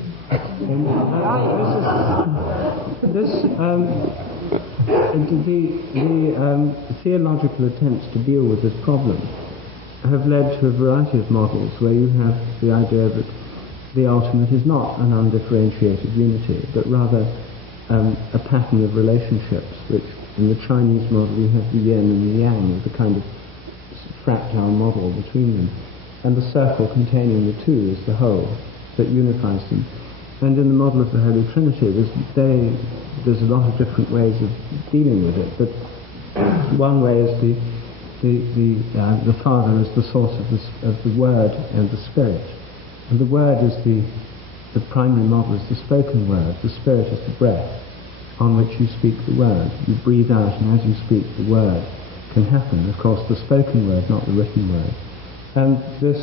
The theological attempts to deal with this problem have led to a variety of models where you have the idea that the ultimate is not an undifferentiated unity, but rather a pattern of relationships, which in the Chinese model you have the yin and the yang, the kind of fractal model between them. And the circle containing the two is the whole that unifies them. And in the model of the Holy Trinity, there's a lot of different ways of dealing with it, but one way is the Father is the source of the Word and the Spirit. And the Word is the primary model is the spoken word. The Spirit is the breath on which you speak the word. You breathe out, and as you speak, the word can happen. Of course, the spoken word, not the written word. And this,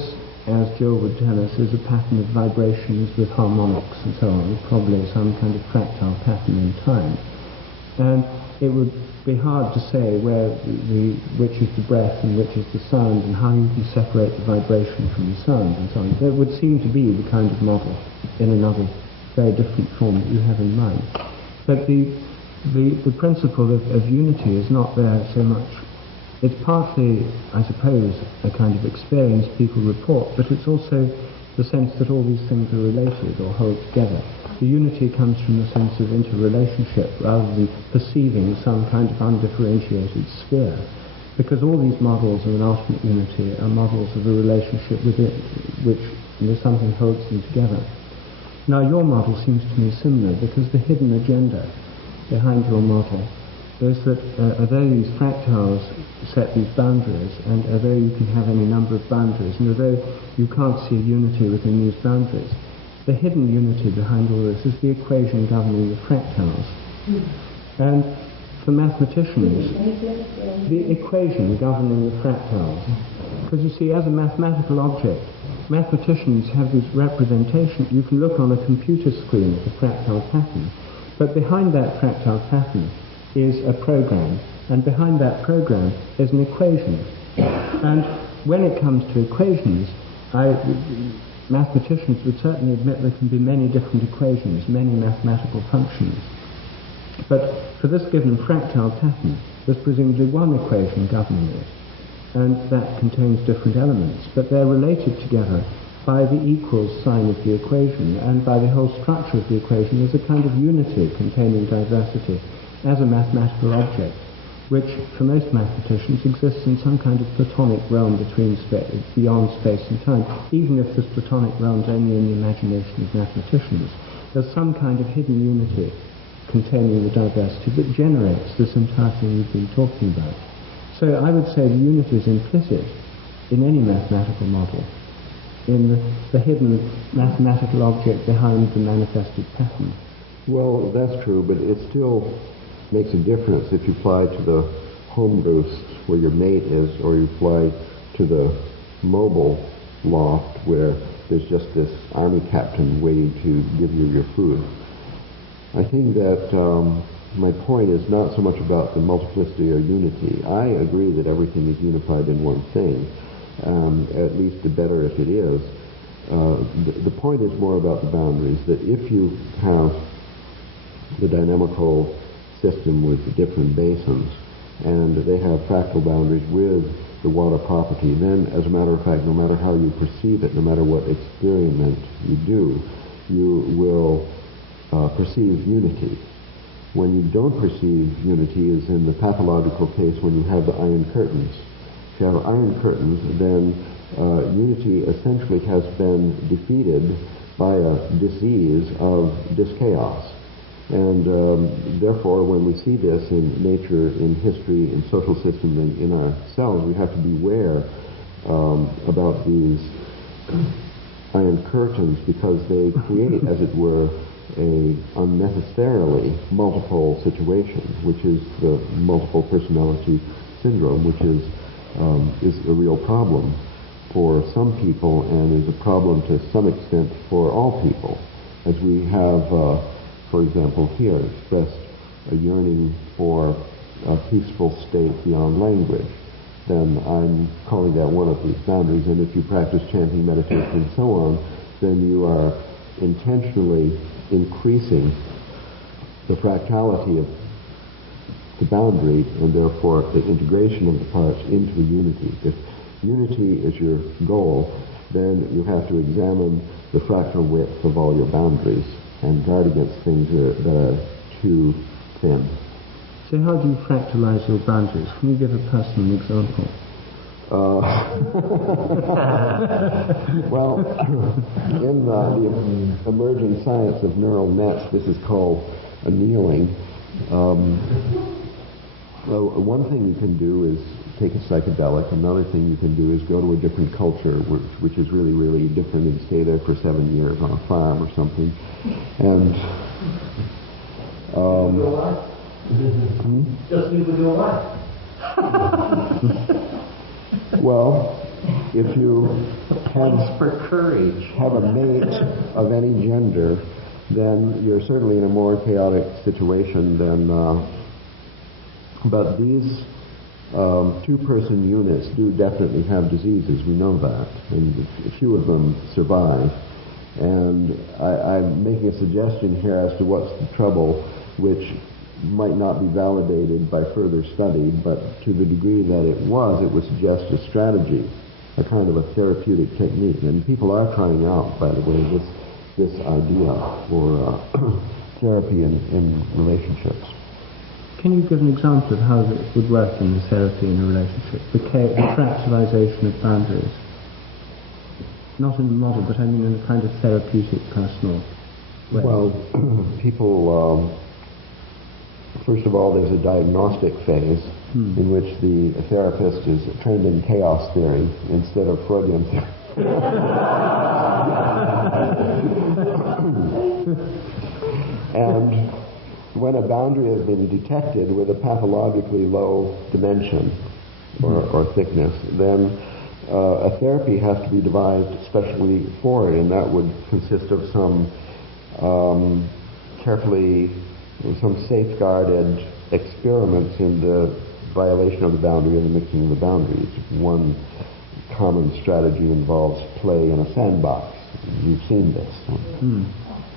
as Jill would tell us, is a pattern of vibrations with harmonics and so on, probably some kind of fractal pattern in time. And it would be hard to say which is the breath and which is the sound, and how you can separate the vibration from the sound and so on. There would seem to be the kind of model in another very different form that you have in mind. But the principle of unity is not there so much. It's partly, I suppose, a kind of experience people report, but it's also the sense that all these things are related or hold together. The unity comes from the sense of interrelationship rather than perceiving some kind of undifferentiated sphere, because all these models of an ultimate unity are models of a relationship within which something holds them together. Now your model seems to me similar, because the hidden agenda behind your model is that although these fractals set these boundaries, and although you can have any number of boundaries, and although you can't see unity within these boundaries, the hidden unity behind all this is the equation governing the fractals. And for mathematicians, the equation governing the fractals, because you see, as a mathematical object, mathematicians have this representation. You can look on a computer screen at a fractal pattern, but behind that fractal pattern is a program, and behind that program is an equation. And when it comes to equations, mathematicians would certainly admit there can be many different equations, many mathematical functions. But for this given fractal pattern, there's presumably one equation governing it, and that contains different elements, but they're related together by the equals sign of the equation, and by the whole structure of the equation. There's a kind of unity containing diversity as a mathematical object, which for most mathematicians exists in some kind of platonic realm beyond space and time. Even if this platonic realm is only in the imagination of mathematicians, there's some kind of hidden unity containing the diversity that generates this entire thing we've been talking about. So I would say the unity is implicit in any mathematical model, in the hidden mathematical object behind the manifested pattern. Well, that's true, but it still makes a difference if you fly to the home roost where your mate is, or you fly to the mobile loft where there's just this army captain waiting to give you your food. I think that my point is not so much about the multiplicity or unity. I agree that everything is unified in one thing, at least the better if it is. The point is more about the boundaries, that if you have the dynamical system with the different basins, and they have fractal boundaries with the water property, then as a matter of fact, no matter how you perceive it, no matter what experiment you do, you will perceive unity. When you don't perceive unity is in the pathological case when you have the iron curtains. If you have iron curtains, then unity essentially has been defeated by a disease of chaos. And therefore, when we see this in nature, in history, in social systems, and in ourselves, we have to beware about these iron curtains, because they create, as it were, a unnecessarily multiple situation, which is the multiple personality syndrome, which is a real problem for some people, and is a problem to some extent for all people. As we have, for example, here expressed a yearning for a peaceful state beyond language, then I'm calling that one of these boundaries. And if you practice chanting, meditation, and so on, then you are intentionally increasing the fractality of the boundary, and therefore the integration of the parts into the unity. If unity is your goal, then you have to examine the fractal width of all your boundaries and guard against things that are too thin. So how do you fractalize your boundaries? Can you give a personal example? Well, in the emerging science of neural nets, this is called annealing. Well, one thing you can do is take a psychedelic. Another thing you can do is go to a different culture, which is really, really different, and stay there for 7 years on a farm or something. And just leave with your life. Well, if you have a mate of any gender, then you're certainly in a more chaotic situation than. But these two-person units do definitely have diseases. We know that, and a few of them survive. And I'm making a suggestion here as to what's the trouble, which might not be validated by further study, but to the degree that it would suggest a strategy, a kind of a therapeutic technique. And people are trying out, by the way, this idea for therapy in relationships. Can you give an example of how it would work in the therapy in a relationship, the fractalization of boundaries? Not in the model, but I mean in a kind of therapeutic personal Well, people, first of all, there's a diagnostic phase in which the therapist is trained in chaos theory instead of Freudian theory. And when a boundary has been detected with a pathologically low dimension or thickness, then a therapy has to be devised especially for it, and that would consist of some some safeguarded experiments in the violation of the boundary and the mixing of the boundaries. One common strategy involves play in a sandbox. You've seen this.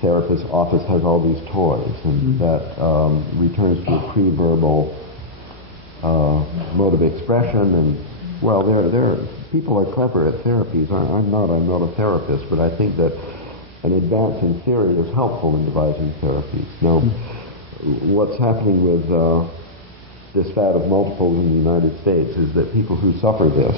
Therapist's office has all these toys, and that returns to a pre-verbal mode of expression. And well, people are clever at therapies. I'm not a therapist, but I think that an advance in theory is helpful in devising therapies. Now, what's happening with this fad of multiples in the United States is that people who suffer this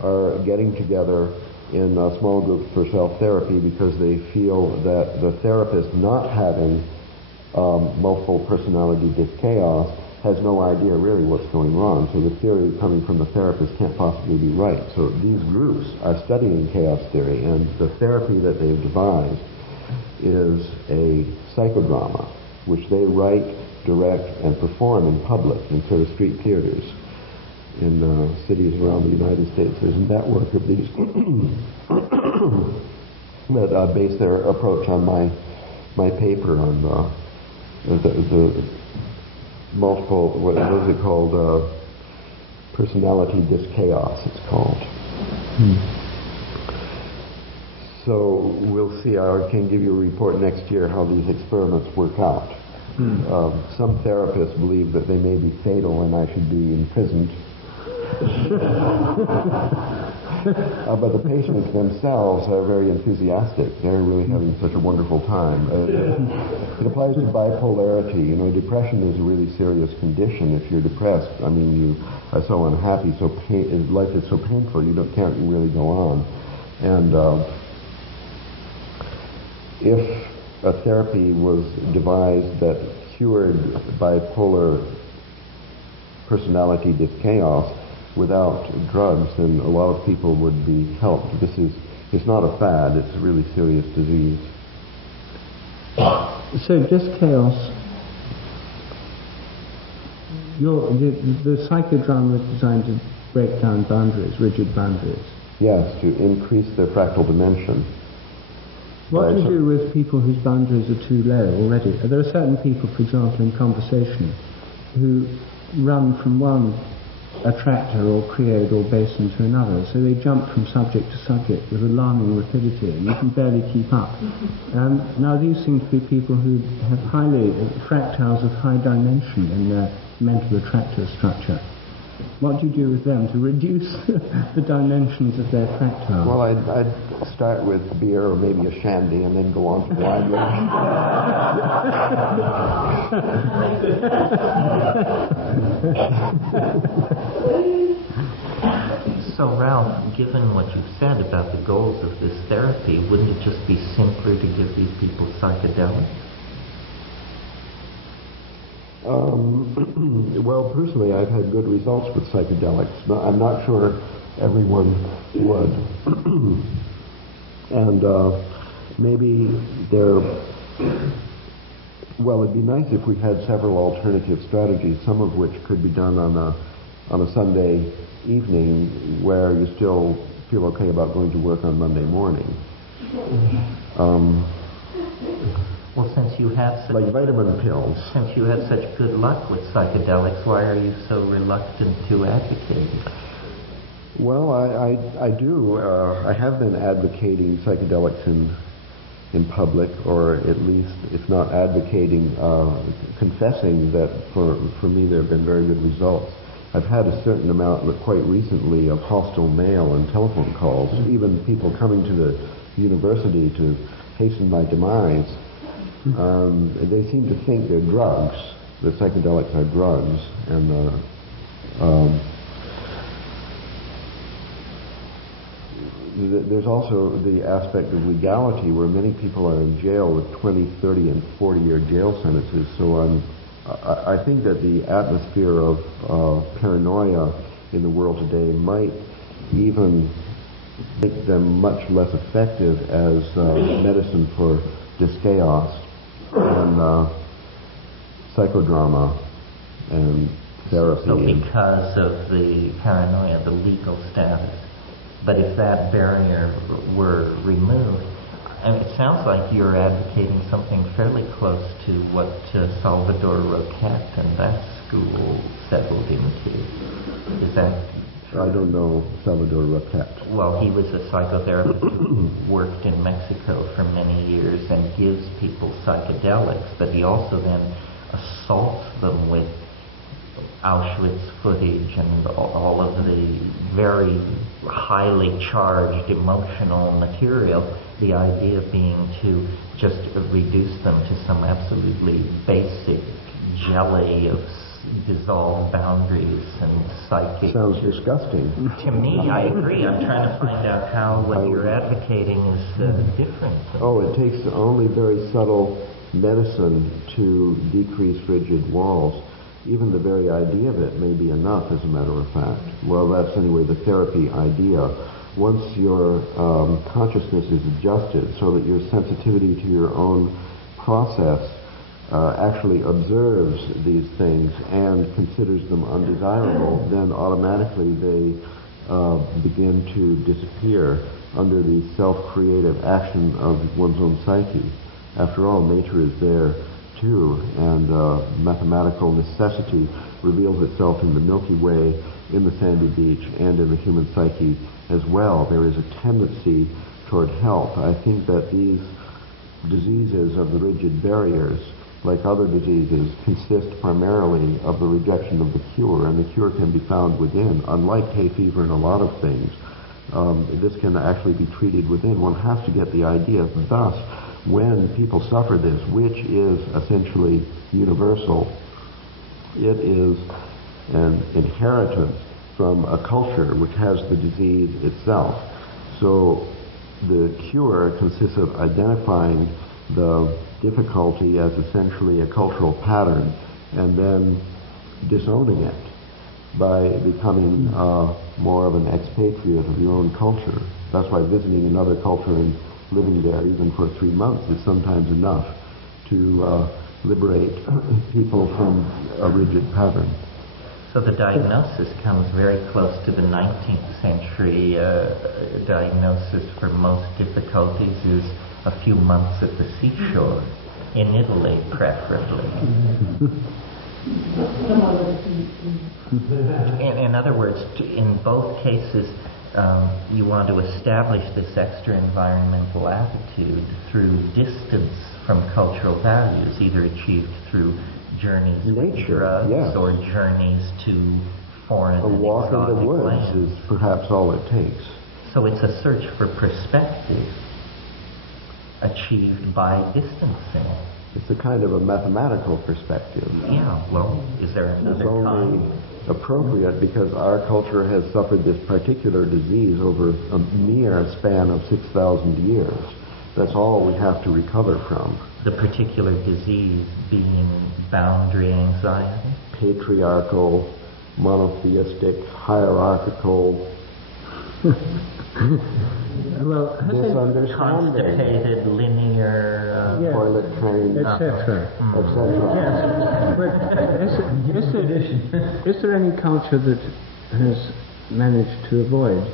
are getting together in small groups for self-therapy because they feel that the therapist not having multiple personality dyschaos has no idea really what's going wrong. So the theory coming from the therapist can't possibly be right. So these groups are studying chaos theory, and the therapy that they've devised is a psychodrama, which they write, direct, and perform in public in sort of street theaters in cities around the United States. There's a network of these that base their approach on my paper on the multiple, what is it called? Personality dyschaos, it's called. So we'll see. I can give you a report next year how these experiments work out. Some therapists believe that they may be fatal and I should be imprisoned. But the patients themselves are very enthusiastic. They're really having such a wonderful time. It applies to bipolarity. You know, depression is a really serious condition. If you're depressed, I mean, you are so unhappy, life is so painful, you can't really go on. And if a therapy was devised that cured bipolar personality dyschaos without drugs, then a lot of people would be helped. It's not a fad, it's a really serious disease. So dyschaos, the psychodrama is designed to break down boundaries, rigid boundaries. Yes, to increase their fractal dimension. What do you do with people whose boundaries are too low already? There are certain people, for example, in conversation, who run from one attractor or create or basin to another. So they jump from subject to subject with alarming rapidity, and you can barely keep up. Now these seem to be people who have fractals of high dimension in their mental attractor structure. What do you do with them to reduce the dimensions of their fractal? Well, I'd start with beer or maybe a shandy and then go on to wine. So, Ralph, given what you've said about the goals of this therapy, wouldn't it just be simpler to give these people psychedelics? Well, personally, I've had good results with psychedelics. I'm not sure everyone would. And maybe it'd be nice if we had several alternative strategies, some of which could be done on a Sunday evening where you still feel okay about going to work on Monday morning. Well, since you have like vitamin pills. Since you have such good luck with psychedelics, why are you so reluctant to advocate it? Well, I do. I have been advocating psychedelics in public, or at least, if not advocating, confessing that for me there have been very good results. I've had a certain amount, quite recently, of hostile mail and telephone calls, even people coming to the university to hasten my demise. They seem to think they're drugs. The psychedelics are drugs, and there's also the aspect of legality where many people are in jail with 20, 30, and 40-year jail sentences. So I think that the atmosphere of paranoia in the world today might even make them much less effective as medicine for this chaos and psychodrama and therapy. So because of the paranoia, the legal status. But if that barrier were removed, and it sounds like you're advocating something fairly close to what Salvador Roquette and that school settled into. Is that true? I don't know Salvador Roquette. Well, he was a psychotherapist who worked in Mexico for many years and gives people psychedelics, but he also then assaults them with Auschwitz footage and all of the very highly charged emotional material, the idea being to just reduce them to some absolutely basic jelly of dissolved boundaries and psychic... Sounds disgusting. To me, I agree. I'm trying to find out how what you're advocating is different. Oh, it takes only very subtle medicine to decrease rigid walls. Even the very idea of it may be enough, as a matter of fact. Well, that's anyway the therapy idea. Once your consciousness is adjusted so that your sensitivity to your own process actually observes these things and considers them undesirable, then automatically they begin to disappear under the self-creative action of one's own psyche. After all, nature is there too, and mathematical necessity reveals itself in the Milky Way, in the sandy beach, and in the human psyche as well. There is a tendency toward health. I think that these diseases of the rigid barriers, like other diseases, consist primarily of the rejection of the cure, and the cure can be found within. Unlike hay fever and a lot of things, this can actually be treated within. One has to get the idea. Thus, when people suffer this, which is essentially universal, it is an inheritance from a culture which has the disease itself. So the cure consists of identifying the difficulty as essentially a cultural pattern and then disowning it by becoming more of an expatriate of your own culture. That's why visiting another culture and living there even for 3 months is sometimes enough to liberate people from a rigid pattern. So the diagnosis comes very close to the 19th century diagnosis for most difficulties is a few months at the seashore, in Italy preferably. In other words, in both cases, you want to establish this extra environmental attitude through distance from cultural values, either achieved through journeys with drugs, yes, or journeys to foreign and exotic lands. A walk in the woods is perhaps all it takes. So it's a search for perspective achieved by distancing. It's a kind of a mathematical perspective. Yeah, well, is there another kind? It's only appropriate because our culture has suffered this particular disease over a mere span of 6,000 years. That's all we have to recover from. The particular disease being boundary anxiety? Patriarchal, monotheistic, hierarchical, well, constipated, linear, toilet trained, etc. etc. Yes, but is there any culture that has managed to avoid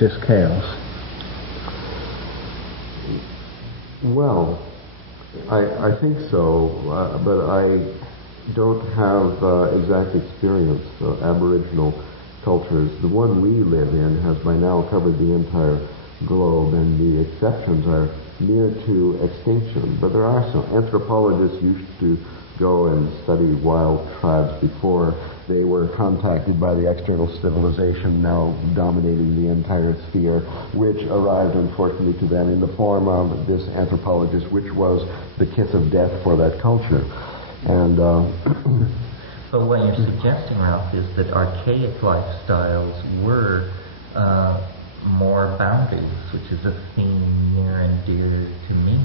this chaos? Well, I think so, but I don't have exact experience of Aboriginal cultures. The one we live in has by now covered the entire globe, and the exceptions are near to extinction. But there are some. Anthropologists used to go and study wild tribes before they were contacted by the external civilization now dominating the entire sphere, which arrived unfortunately to them in the form of this anthropologist, which was the kiss of death for that culture. And so what you're suggesting, Ralph, is that archaic lifestyles were more boundaries, which is a theme near and dear to me.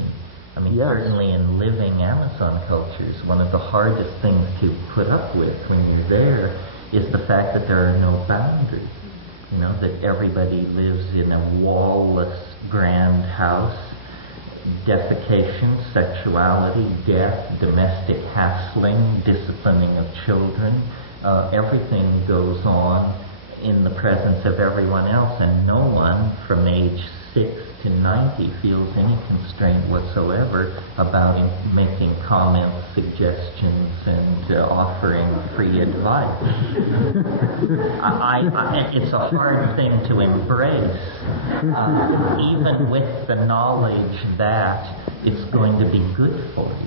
I mean, Yes. certainly in living Amazon cultures, one of the hardest things to put up with when you're there is the fact that there are no boundaries. You know, that everybody lives in a wall-less grand house. Defecation, sexuality, death, domestic hassling, disciplining of children, everything goes on in the presence of everyone else, and no one from age 6 to 90 feels any constraint whatsoever about making comments, suggestions, and offering free advice. It's a hard thing to embrace, even with the knowledge that it's going to be good for you.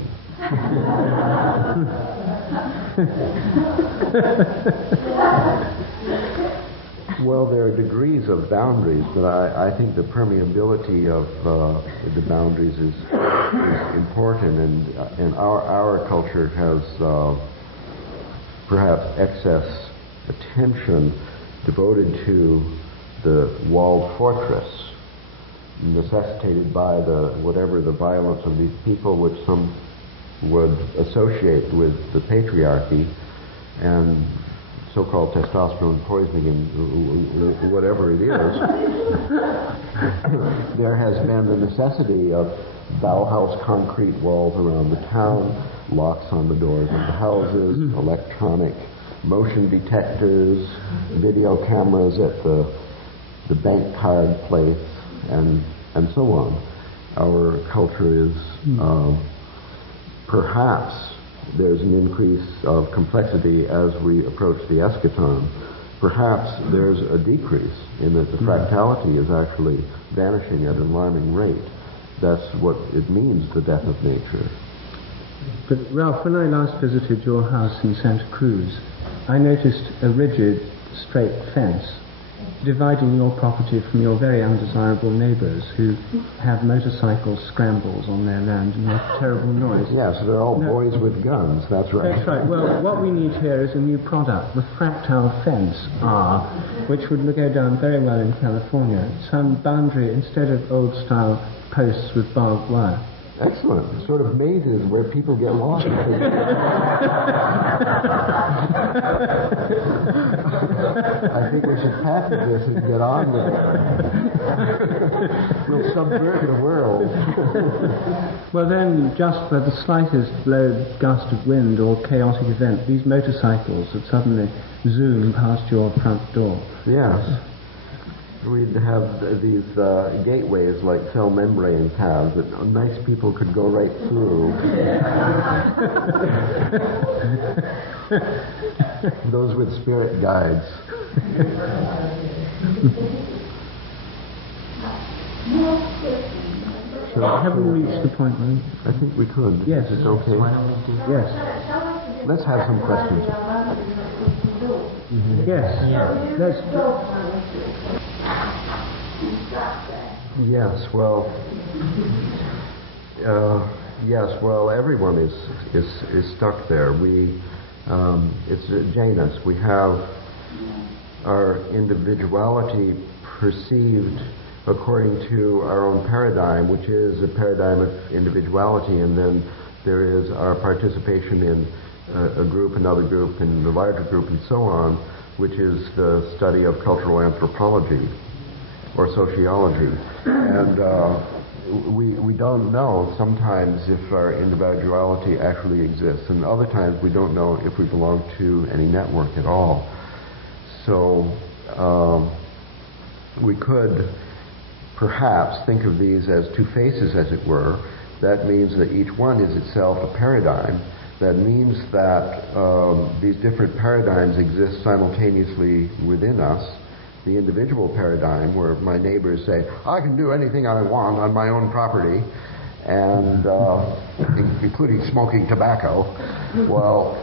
Well, there are degrees of boundaries, but I think the permeability of the boundaries is important, and our culture has perhaps excess attention devoted to the walled fortress, necessitated by whatever the violence of these people, which some would associate with the patriarchy and so-called testosterone poisoning and whatever it is. There has been the necessity of Bauhaus concrete walls around the town, locks on the doors of the houses, electronic motion detectors, video cameras at the bank card place, and so on. Our culture is perhaps there's an increase of complexity as we approach the eschaton. Perhaps there's a decrease in that the fractality is actually vanishing at an alarming rate. That's what it means, the death of nature. But Ralph, when I last visited your house in Santa Cruz, I noticed a rigid, straight fence dividing your property from your very undesirable neighbours who have motorcycle scrambles on their land and make a terrible noise. Yes, they're all boys with guns, that's right. That's right. Well, what we need here is a new product, the fractal fence R, which would go down very well in California. Some boundary instead of old-style posts with barbed wire. Excellent. Sort of mazes where people get lost. I think we should patent this and get on with it. We'll subvert the world. Well then, just for the slightest low gust of wind or chaotic event, these motorcycles would suddenly zoom past your front door. Yes. We'd have these gateways like cell membrane paths that nice people could go right through. Those with spirit guides. Haven't we reached the point, right? I think we could. Yes. Is it okay? Yes. Let's have some questions. Yes. Let's. Yes. Well, everyone is stuck there. It's Janus. We have our individuality perceived according to our own paradigm, which is a paradigm of individuality, and then there is our participation in a group, another group, and the larger group, and so on, which is the study of cultural anthropology or sociology. And we don't know sometimes if our individuality actually exists, and other times we don't know if we belong to any network at all. So we could perhaps think of these as two faces, as it were. That means that each one is itself a paradigm. That means that these different paradigms exist simultaneously within us. The individual paradigm, where my neighbors say, I can do anything I want on my own property, and including smoking tobacco. Well,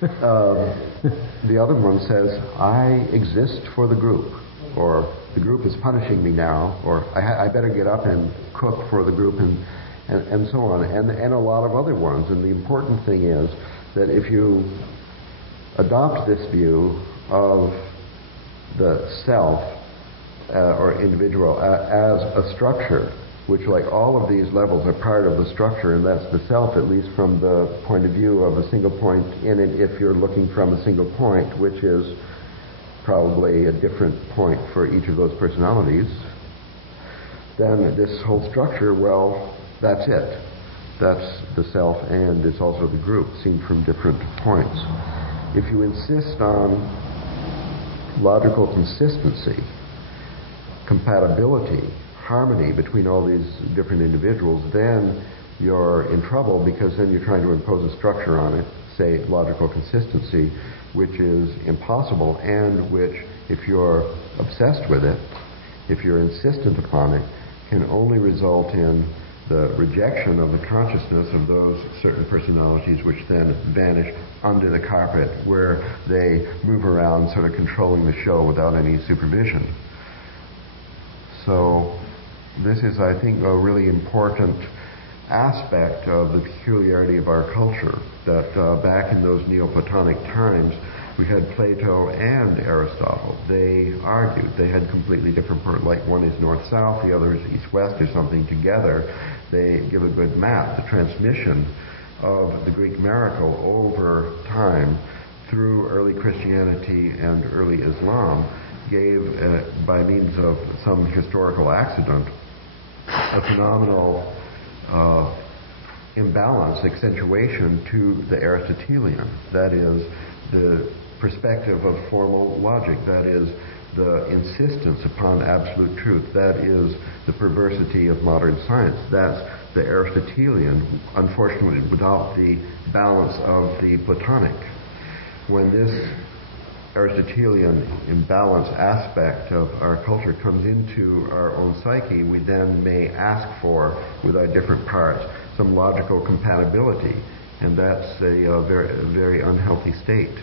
the other one says, I exist for the group, or the group is punishing me now, or I better get up and cook for the group, and so on, and a lot of other ones. And the important thing is that if you adopt this view of the self or individual as a structure, which, like all of these levels, are part of the structure, and that's the self, at least from the point of view of a single point in it, if you're looking from a single point, which is probably a different point for each of those personalities, then this whole structure, well, that's it. That's the self, and it's also the group, seen from different points. If you insist on logical consistency, compatibility, harmony between all these different individuals, then you're in trouble, because then you're trying to impose a structure on it, say logical consistency, which is impossible, and which, if you're obsessed with it, if you're insistent upon it, can only result in the rejection of the consciousness of those certain personalities, which then vanish under the carpet, where they move around sort of controlling the show without any supervision. So this is, I think, a really important aspect of the peculiarity of our culture, that back in those Neoplatonic times, we had Plato and Aristotle. They argued. They had completely different, like one is north-south, the other is east-west or something. Together, they give a good map. The transmission of the Greek miracle over time through early Christianity and early Islam gave, by means of some historical accident, a phenomenal imbalance, accentuation to the Aristotelian. That is, the perspective of formal logic. That is, the insistence upon absolute truth. That is the perversity of modern science. That's the Aristotelian, unfortunately, without the balance of the Platonic. When this Aristotelian imbalance aspect of our culture comes into our own psyche, we then may ask for, with our different parts, some logical compatibility, and that's a very unhealthy state.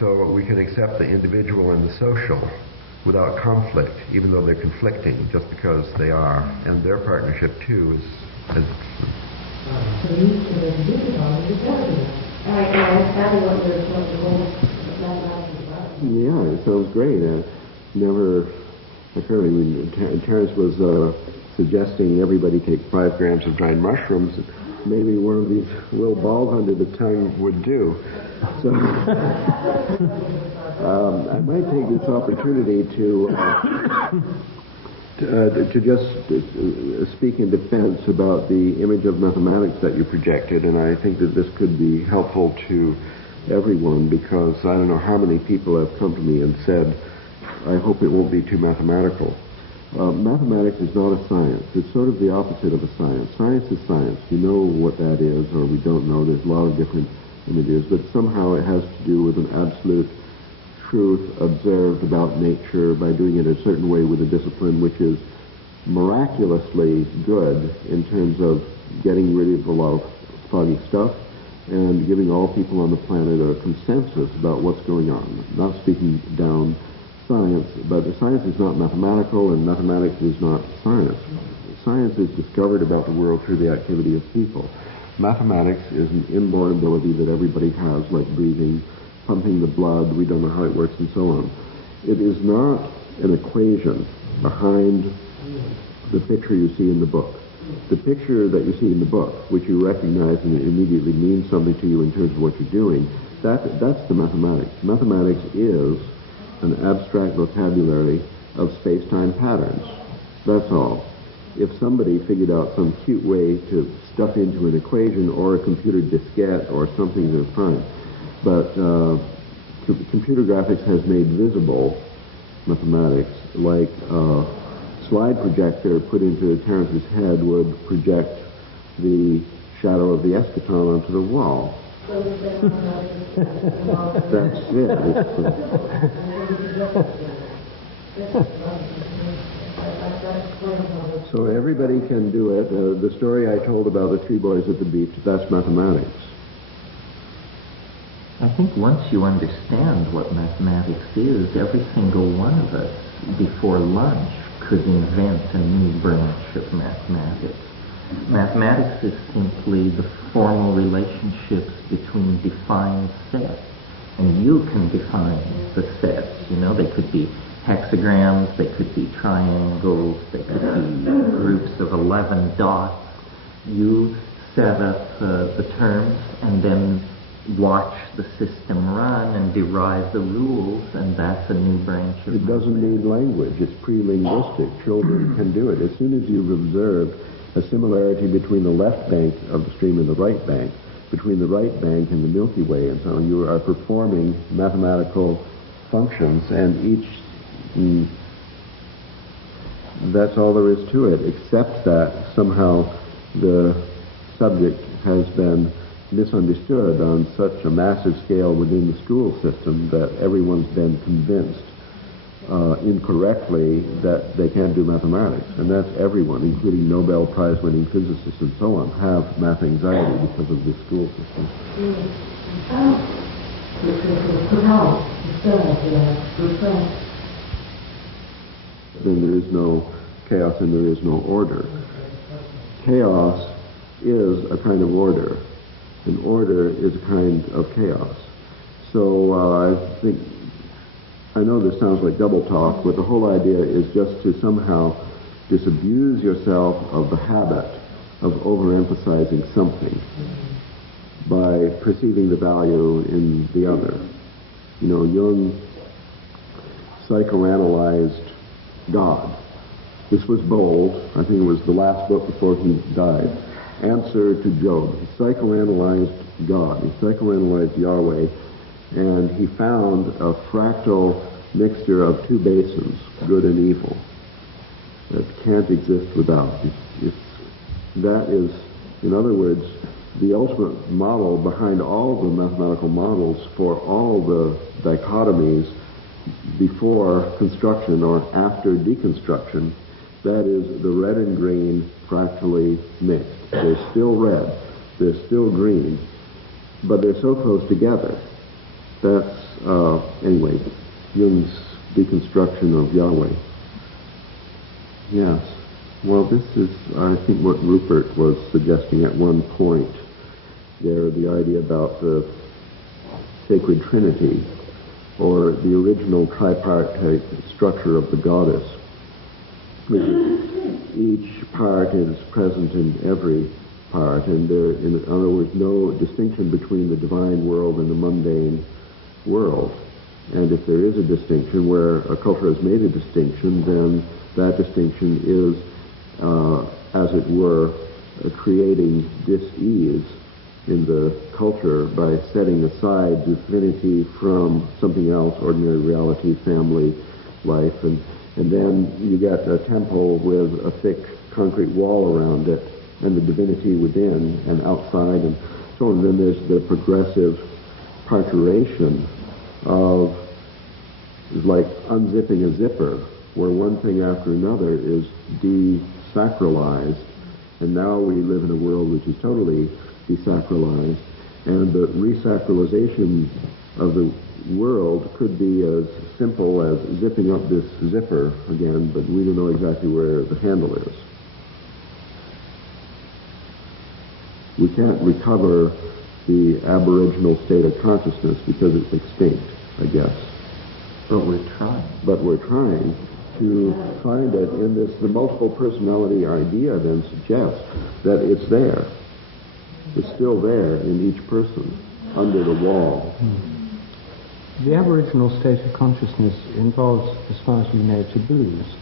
So we can accept the individual and the social without conflict, even though they're conflicting, just because they are, and their partnership too is. Yeah, it sounds great. Never occurred. I mean, Terence was suggesting everybody take 5 grams of dried mushrooms. Maybe one of these little balls under the tongue would do. So I might take this opportunity to just speak in defense about the image of mathematics that you projected, and I think that this could be helpful to everyone, because I don't know how many people have come to me and said, I hope it won't be too mathematical. Mathematics is not a science. It's sort of the opposite of a science. Science is science. You know what that is, or we don't know. There's a lot of different images, but somehow it has to do with an absolute truth observed about nature by doing it a certain way with a discipline which is miraculously good in terms of getting rid of a lot of foggy stuff and giving all people on the planet a consensus about what's going on. Not speaking down science, but science is not mathematical, and mathematics is not science. Science is discovered about the world through the activity of people. Mathematics is an inborn ability that everybody has, like breathing, pumping the blood, we don't know how it works, and so on. It is not an equation behind the picture you see in the book. The picture that you see in the book, which you recognize and it immediately means something to you in terms of what you're doing, that's the mathematics. Mathematics is an abstract vocabulary of space-time patterns. That's all. If somebody figured out some cute way to stuff into an equation or a computer diskette or something, they're fine. But computer graphics has made visible mathematics, like slide projector put into Terence's head would project the shadow of the eschaton onto the wall. That's it. So everybody can do it. The story I told about the 3 boys at the beach, that's mathematics. I think once you understand what mathematics is, every single one of us before lunch could invent a new branch of mathematics. Mathematics is simply the formal relationships between defined sets. And you can define the sets. You know, they could be hexagrams, they could be triangles, they could be groups of 11 dots. You set up the terms and then watch the system run and derive the rules, and that's a new branch of It doesn't need language. It's pre-linguistic. Children can do it. As soon as you've observed a similarity between the left bank of the stream and the right bank, between the right bank and the Milky Way and so on, you are performing mathematical functions, and that's all there is to it, except that somehow the subject has been misunderstood on such a massive scale within the school system that everyone's been convinced incorrectly that they can't do mathematics. And that's everyone, including Nobel Prize winning physicists and so on, have math anxiety because of this school system. Then there is no chaos and there is no order. Chaos is a kind of order, and order is a kind of chaos. So I know this sounds like double talk, but the whole idea is just to somehow disabuse yourself of the habit of overemphasizing something by perceiving the value in the other. You know, Jung psychoanalyzed God. This was bold. I think it was the last book before he died. Answer to Job. He psychoanalyzed God. He psychoanalyzed Yahweh, and he found a fractal mixture of two basins, good and evil, that can't exist without. That is, in other words, the ultimate model behind all the mathematical models for all the dichotomies before construction or after deconstruction. That is the red and green fractally mixed. They're still red, they're still green, but they're so close together. That's, anyway, Jung's deconstruction of Yahweh. Yes. Well, this is, I think, what Rupert was suggesting at one point there, the idea about the sacred trinity, or the original tripartite structure of the goddess. Each part is present in every part, and there, in other words, no distinction between the divine world and the mundane world. And if there is a distinction, where a culture has made a distinction, then that distinction is, as it were, creating dis-ease in the culture by setting aside divinity from something else, ordinary reality, family, life, and then you get a temple with a thick concrete wall around it, and the divinity within and outside, and so on. And then there's the progressive parturition of, like unzipping a zipper, where one thing after another is desacralized, and now we live in a world which is totally desacralized, and the resacralization of the world could be as simple as zipping up this zipper again, but we don't know exactly where the handle is. We can't recover the aboriginal state of consciousness because it's extinct, I guess. But we're trying. But we're trying to find it in this. The multiple personality idea then suggests that it's there. It's still there in each person, under the wall. The aboriginal state of consciousness involves, as far as we know, taboos.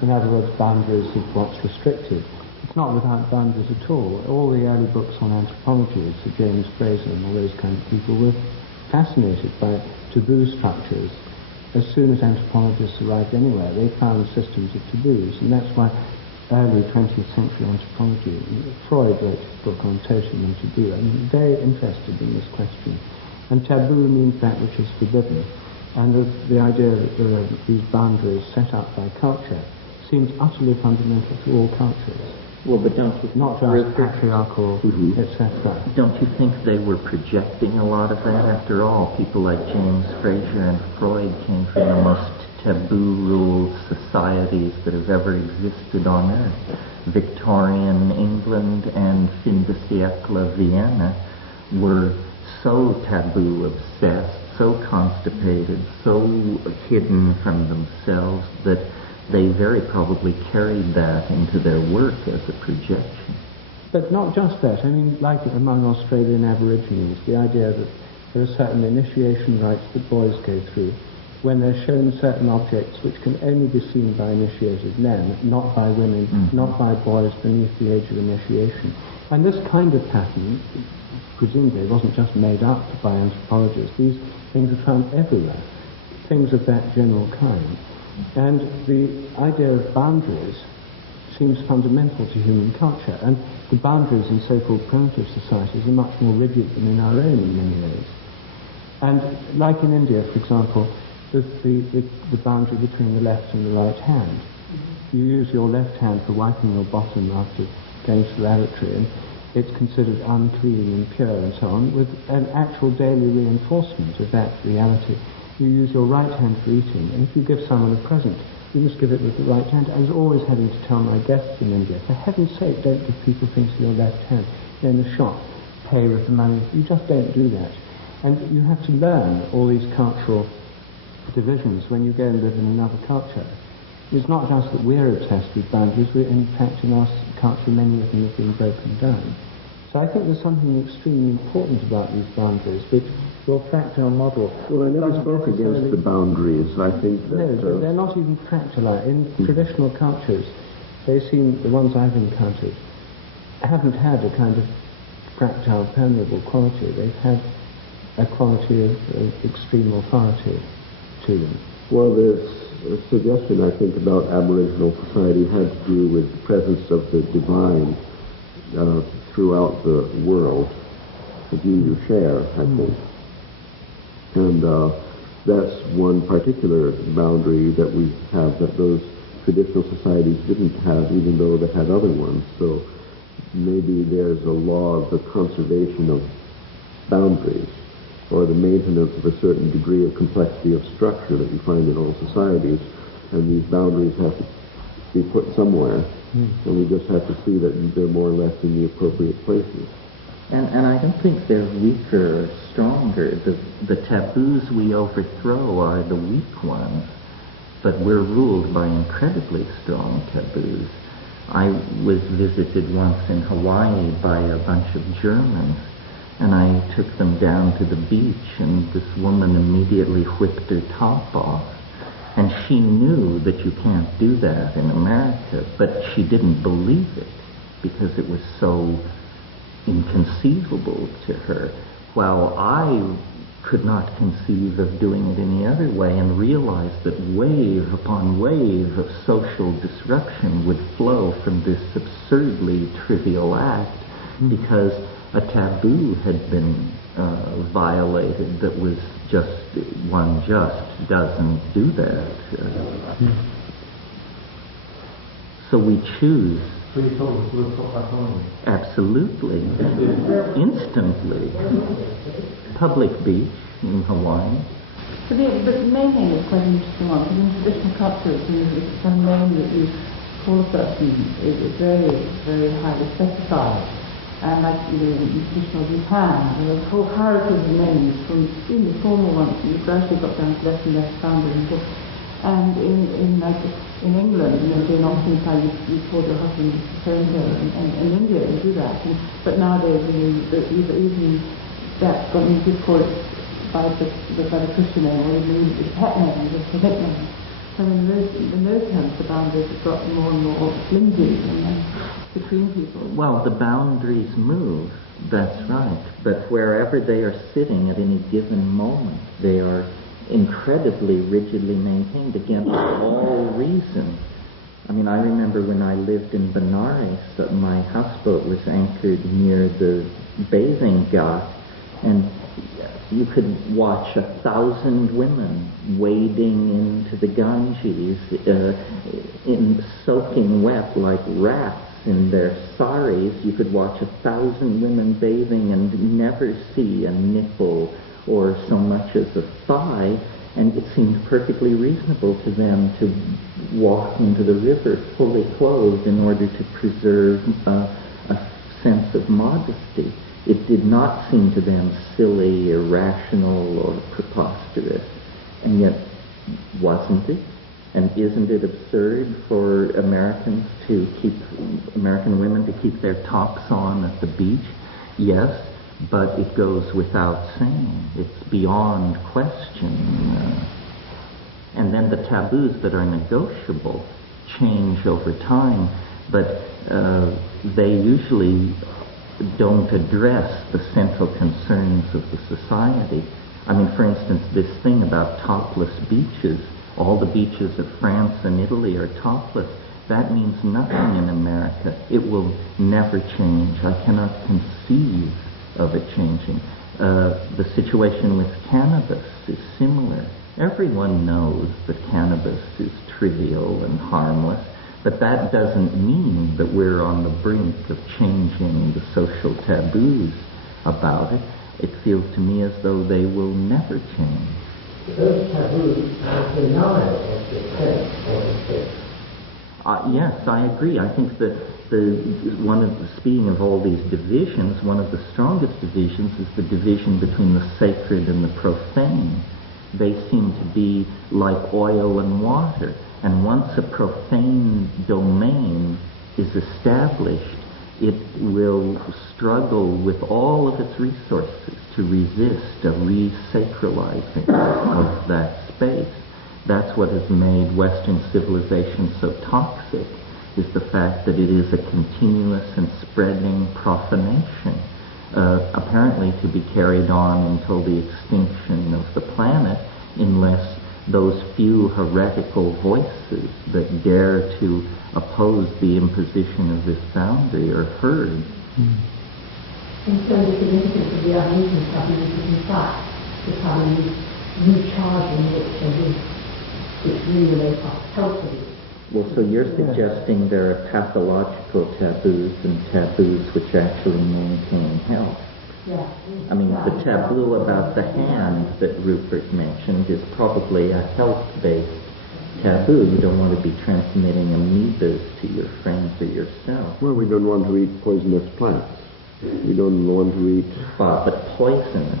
In other words, boundaries of what's restricted. It's not without boundaries at all. All the early books on anthropology, Sir James Frazer and all those kind of people, were fascinated by taboo structures. As soon as anthropologists arrived anywhere, they found systems of taboos, and that's why early 20th century anthropology, Freud wrote a book on totem and taboo. I'm very interested in this question. And taboo means that which is forbidden. And the idea that there are these boundaries set up by culture seems utterly fundamental to all cultures. Well, but don't you think, not just patriarchal, etc. Don't you think they were projecting a lot of that? After all, people like James Frazer and Freud came from the most taboo-ruled societies that have ever existed on Earth. Victorian England and fin de siècle Vienna were so taboo-obsessed, so constipated, so hidden from themselves, that they very probably carried that into their work as a projection. But not just that. I mean, like among Australian Aborigines, the idea that there are certain initiation rites that boys go through when they're shown certain objects which can only be seen by initiated men, not by women, not by boys beneath the age of initiation. And this kind of pattern, presumably, wasn't just made up by anthropologists. These things are found everywhere, things of that general kind. And the idea of boundaries seems fundamental to human culture, and the boundaries in so-called primitive societies are much more rigid than in our own in many ways. And like in India, for example, the boundary between the left and the right hand. You use your left hand for wiping your bottom after going to the lavatory, and it's considered unclean and pure and so on, with an actual daily reinforcement of that reality. You use your right hand for eating, and if you give someone a present, you must give it with the right hand. I was always having to tell my guests in India, for heaven's sake, don't give people things with your left hand. In the shop, pay with the money. You just don't do that. And you have to learn all these cultural divisions when you go and live in another culture. It's not just that we're obsessed with boundaries, in fact in our culture many of them have been broken down. So I think there's something extremely important about these boundaries, which your fractal model... Well, I never spoke against the boundaries. I think that... No, they're not even fractal. In traditional cultures, they seem, the ones I've encountered, haven't had a kind of fractal permeable quality. They've had a quality of extreme authority to them. Well, there's a suggestion, I think, about Aboriginal society had to do with the presence of the divine throughout the world that you share, I think. And that's one particular boundary that we have that those traditional societies didn't have, even though they had other ones. So maybe there's a law of the conservation of boundaries, or the maintenance of a certain degree of complexity of structure that you find in all societies, and these boundaries have to be put somewhere, and we just have to see that they're more or less in the appropriate places. And I don't think they're weaker or stronger. The taboos we overthrow are the weak ones, but we're ruled by incredibly strong taboos. I was visited once in Hawaii by a bunch of Germans, and I took them down to the beach, and this woman immediately whipped her top off. And she knew that you can't do that in America, but she didn't believe it because it was so inconceivable to her, while I could not conceive of doing it any other way, and realized that wave upon wave of social disruption would flow from this absurdly trivial act because a taboo had been violated that was one just doesn't do that. So we choose. So you told us to stop back on? Absolutely. Instantly. Public beach in Hawaii. But the main thing is quite an interesting one, because in traditional cultures, it's a name that you call a person is very, very highly specified. And like in traditional Japan, there are whole hierarchies of names, from extremely formal ones, and you gradually got down to less and less founded. And in England, doing all things like you call your husband so-and-so, and in India you do that. But nowadays, even that's got, you could call it by the Christian name, or even the pet name, the commit name. So in those terms, the boundaries have got more and more flimsy between people. Well, the boundaries move, that's right. But wherever they are sitting at any given moment, they are incredibly rigidly maintained against all reason. I mean, I remember when I lived in Benares, my houseboat was anchored near the bathing ghat, and you could watch 1,000 women wading into the Ganges, in soaking wet like rats in their saris. You could watch 1,000 women bathing and never see a nipple or so much as a thigh, and it seemed perfectly reasonable to them to walk into the river fully clothed in order to preserve a sense of modesty. It did not seem to them silly, irrational, or preposterous. And yet, wasn't it? And isn't it absurd for American women to keep their tops on at the beach? Yes, but it goes without saying. It's beyond question. And then the taboos that are negotiable change over time, but they usually don't address the central concerns of the society. I mean, for instance, this thing about topless beaches, all the beaches of France and Italy are topless. That means nothing in America. It will never change. I cannot conceive of it changing. The situation with cannabis is similar. Everyone knows that cannabis is trivial and harmless, but that doesn't mean that we're on the brink of changing the social taboos about it. It feels to me as though they will never change. Those taboos are denial of the sense or the faith. Yes, I agree. I think that speaking of all these divisions, one of the strongest divisions is the division between the sacred and the profane. They seem to be like oil and water. And once a profane domain is established, it will struggle with all of its resources to resist a re-sacralizing of that space. That's what has made Western civilization so toxic, is the fact that it is a continuous and spreading profanation, apparently to be carried on until the extinction of the planet, unless those few heretical voices that dare to oppose the imposition of this boundary are heard. And so the significance of the evolution taboos is in fact the taboos recharging which really are healthy. Well, so you're suggesting there are pathological taboos and taboos which actually maintain health. Yeah. I mean, the taboo about the hand that Rupert mentioned is probably a health-based taboo. You don't want to be transmitting amoebas to your friends or yourself. Well, we don't want to eat poisonous plants. We don't want to eat... But poisonous,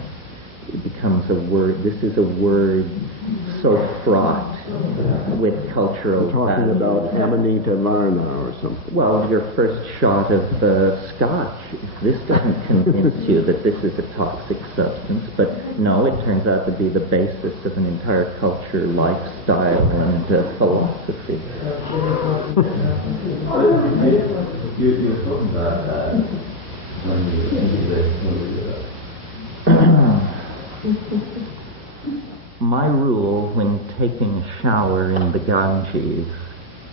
it becomes a word. This is a word so fraught with cultural talking value. about Amanita Varna or something. Well, your first shot of scotch, if this doesn't convince you that this is a toxic substance, but no, it turns out to be the basis of an entire culture, lifestyle, and philosophy. You're talking about that when My rule when taking a shower in the Ganges,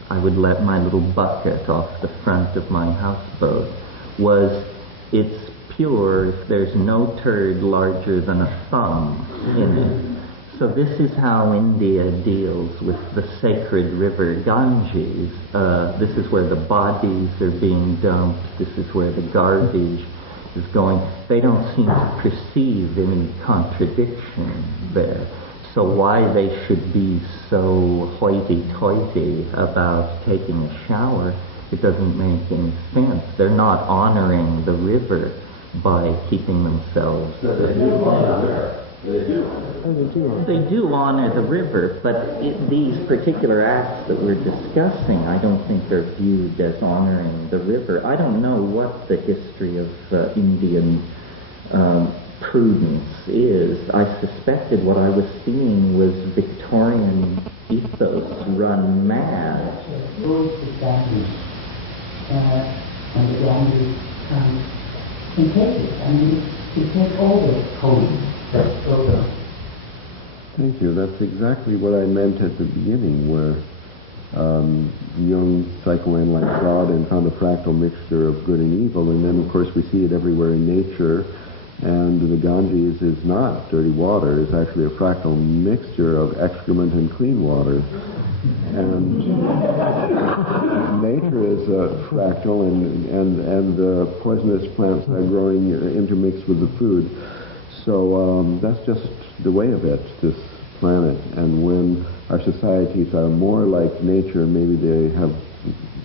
I would let my little bucket off the front of my houseboat, was it's pure if there's no turd larger than a thumb in it. So this is how India deals with the sacred river Ganges. This is where the bodies are being dumped. This is where the garbage is going. They don't seem to perceive any contradiction there. So why they should be so hoity-toity about taking a shower, it doesn't make any sense. They're not honoring the river by keeping themselves... They do honor the river, but these particular acts that we're discussing, I don't think are viewed as honoring the river. I don't know what the history of Indian prudence is. I suspected what I was seeing was Victorian ethos run mad. Those established and the Ganges can take it. I mean, it can always hold that program. Thank you. That's exactly what I meant at the beginning, where Jung psychoanalyzed God and found a fractal mixture of good and evil, and then, of course, we see it everywhere in nature. And the Ganges is not dirty water. It's actually a fractal mixture of excrement and clean water. And nature is fractal, and poisonous plants are growing intermixed with the food. So that's just the way of it, this planet. And when our societies are more like nature, maybe they have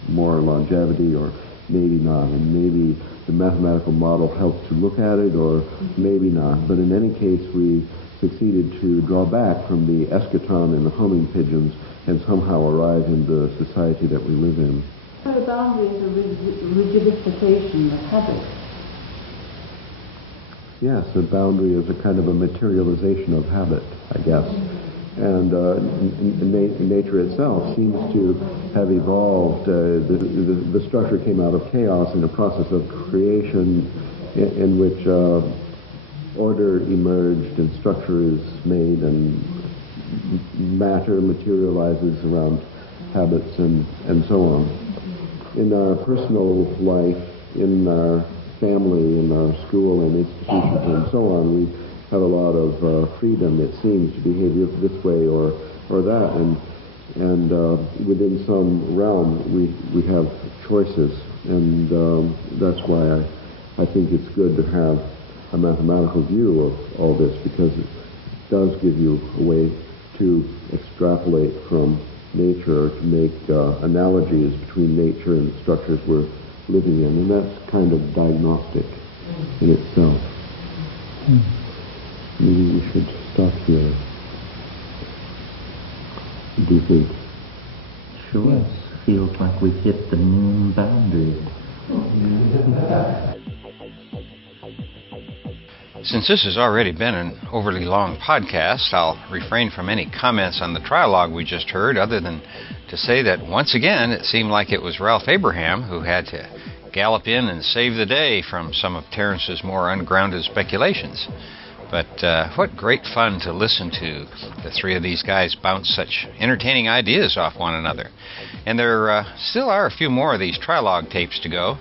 more longevity or maybe not, and maybe the mathematical model helps to look at it, or maybe not. But in any case, we succeeded to draw back from the eschaton and the homing pigeons and somehow arrive in the society that we live in. So the boundary is a rigidification of habit. Yes, the boundary is a kind of a materialization of habit, I guess. And nature itself seems to have evolved. The structure came out of chaos in a process of creation in which order emerged and structure is made and matter materializes around habits and so on. In our personal life, in our family, in our school and institutions and so on, we have a lot of freedom, it seems, to behave this way or that, and within some realm we have choices, and that's why I think it's good to have a mathematical view of all this, because it does give you a way to extrapolate from nature, to make analogies between nature and the structures we're living in, and that's kind of diagnostic in itself. Maybe we should stop here. Do you think? Sure. Yes. Feels like we've hit the noon boundary. Since this has already been an overly long podcast, I'll refrain from any comments on the Trialogue we just heard, other than to say that once again it seemed like it was Ralph Abraham who had to gallop in and save the day from some of Terence's more ungrounded speculations. But what great fun to listen to the three of these guys bounce such entertaining ideas off one another. And there still are a few more of these Trialogue tapes to go.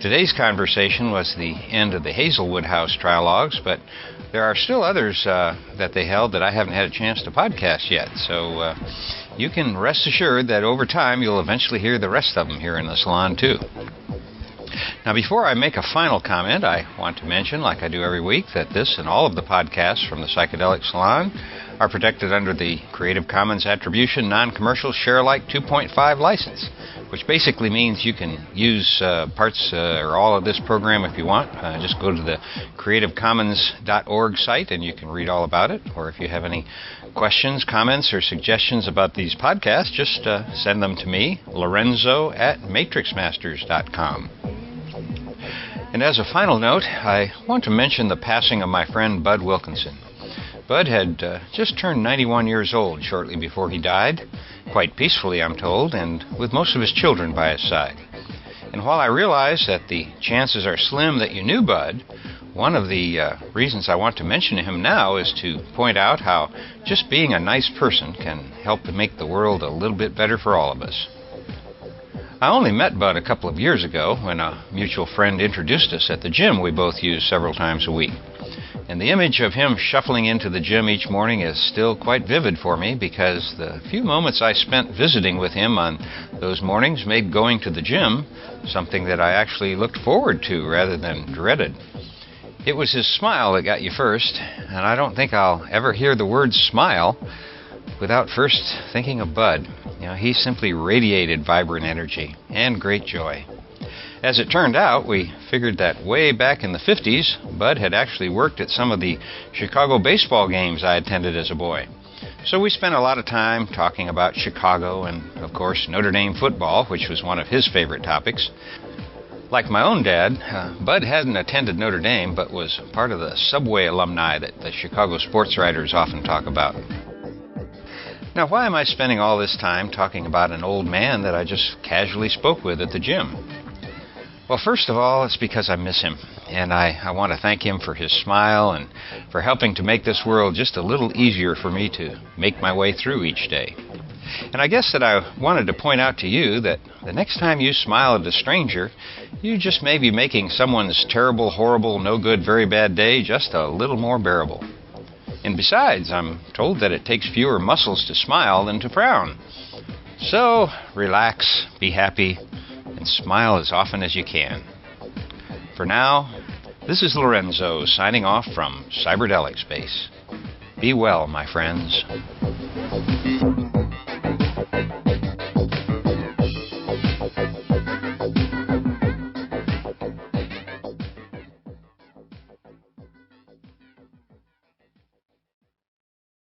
Today's conversation was the end of the Hazelwood House Trialogues, but there are still others that they held that I haven't had a chance to podcast yet. So you can rest assured that over time you'll eventually hear the rest of them here in the salon too. Now, before I make a final comment, I want to mention, like I do every week, that this and all of the podcasts from the Psychedelic Salon are protected under the Creative Commons Attribution Non-Commercial Share-alike 2.5 license, which basically means you can use parts or all of this program if you want. Just go to the creativecommons.org site and you can read all about it. Or if you have any questions, comments, or suggestions about these podcasts, just send them to me, Lorenzo@matrixmasters.com. And as a final note, I want to mention the passing of my friend Bud Wilkinson. Bud had just turned 91 years old shortly before he died, quite peacefully, I'm told, and with most of his children by his side. And while I realize that the chances are slim that you knew Bud, one of the reasons I want to mention him now is to point out how just being a nice person can help to make the world a little bit better for all of us. I only met Bud a couple of years ago when a mutual friend introduced us at the gym we both use several times a week. And the image of him shuffling into the gym each morning is still quite vivid for me, because the few moments I spent visiting with him on those mornings made going to the gym something that I actually looked forward to rather than dreaded. It was his smile that got you first, and I don't think I'll ever hear the word smile without first thinking of Bud. You know, he simply radiated vibrant energy and great joy. As it turned out, we figured that way back in the 50s, Bud had actually worked at some of the Chicago baseball games I attended as a boy. So we spent a lot of time talking about Chicago and, of course, Notre Dame football, which was one of his favorite topics. Like my own dad, Bud hadn't attended Notre Dame, but was part of the Subway alumni that the Chicago sports writers often talk about. Now, why am I spending all this time talking about an old man that I just casually spoke with at the gym? Well, first of all, it's because I miss him, and I want to thank him for his smile and for helping to make this world just a little easier for me to make my way through each day. And I guess that I wanted to point out to you that the next time you smile at a stranger, you just may be making someone's terrible, horrible, no good, very bad day just a little more bearable. And besides, I'm told that it takes fewer muscles to smile than to frown. So, relax, be happy, and smile as often as you can. For now, this is Lorenzo signing off from Cyberdelic Space. Be well, my friends.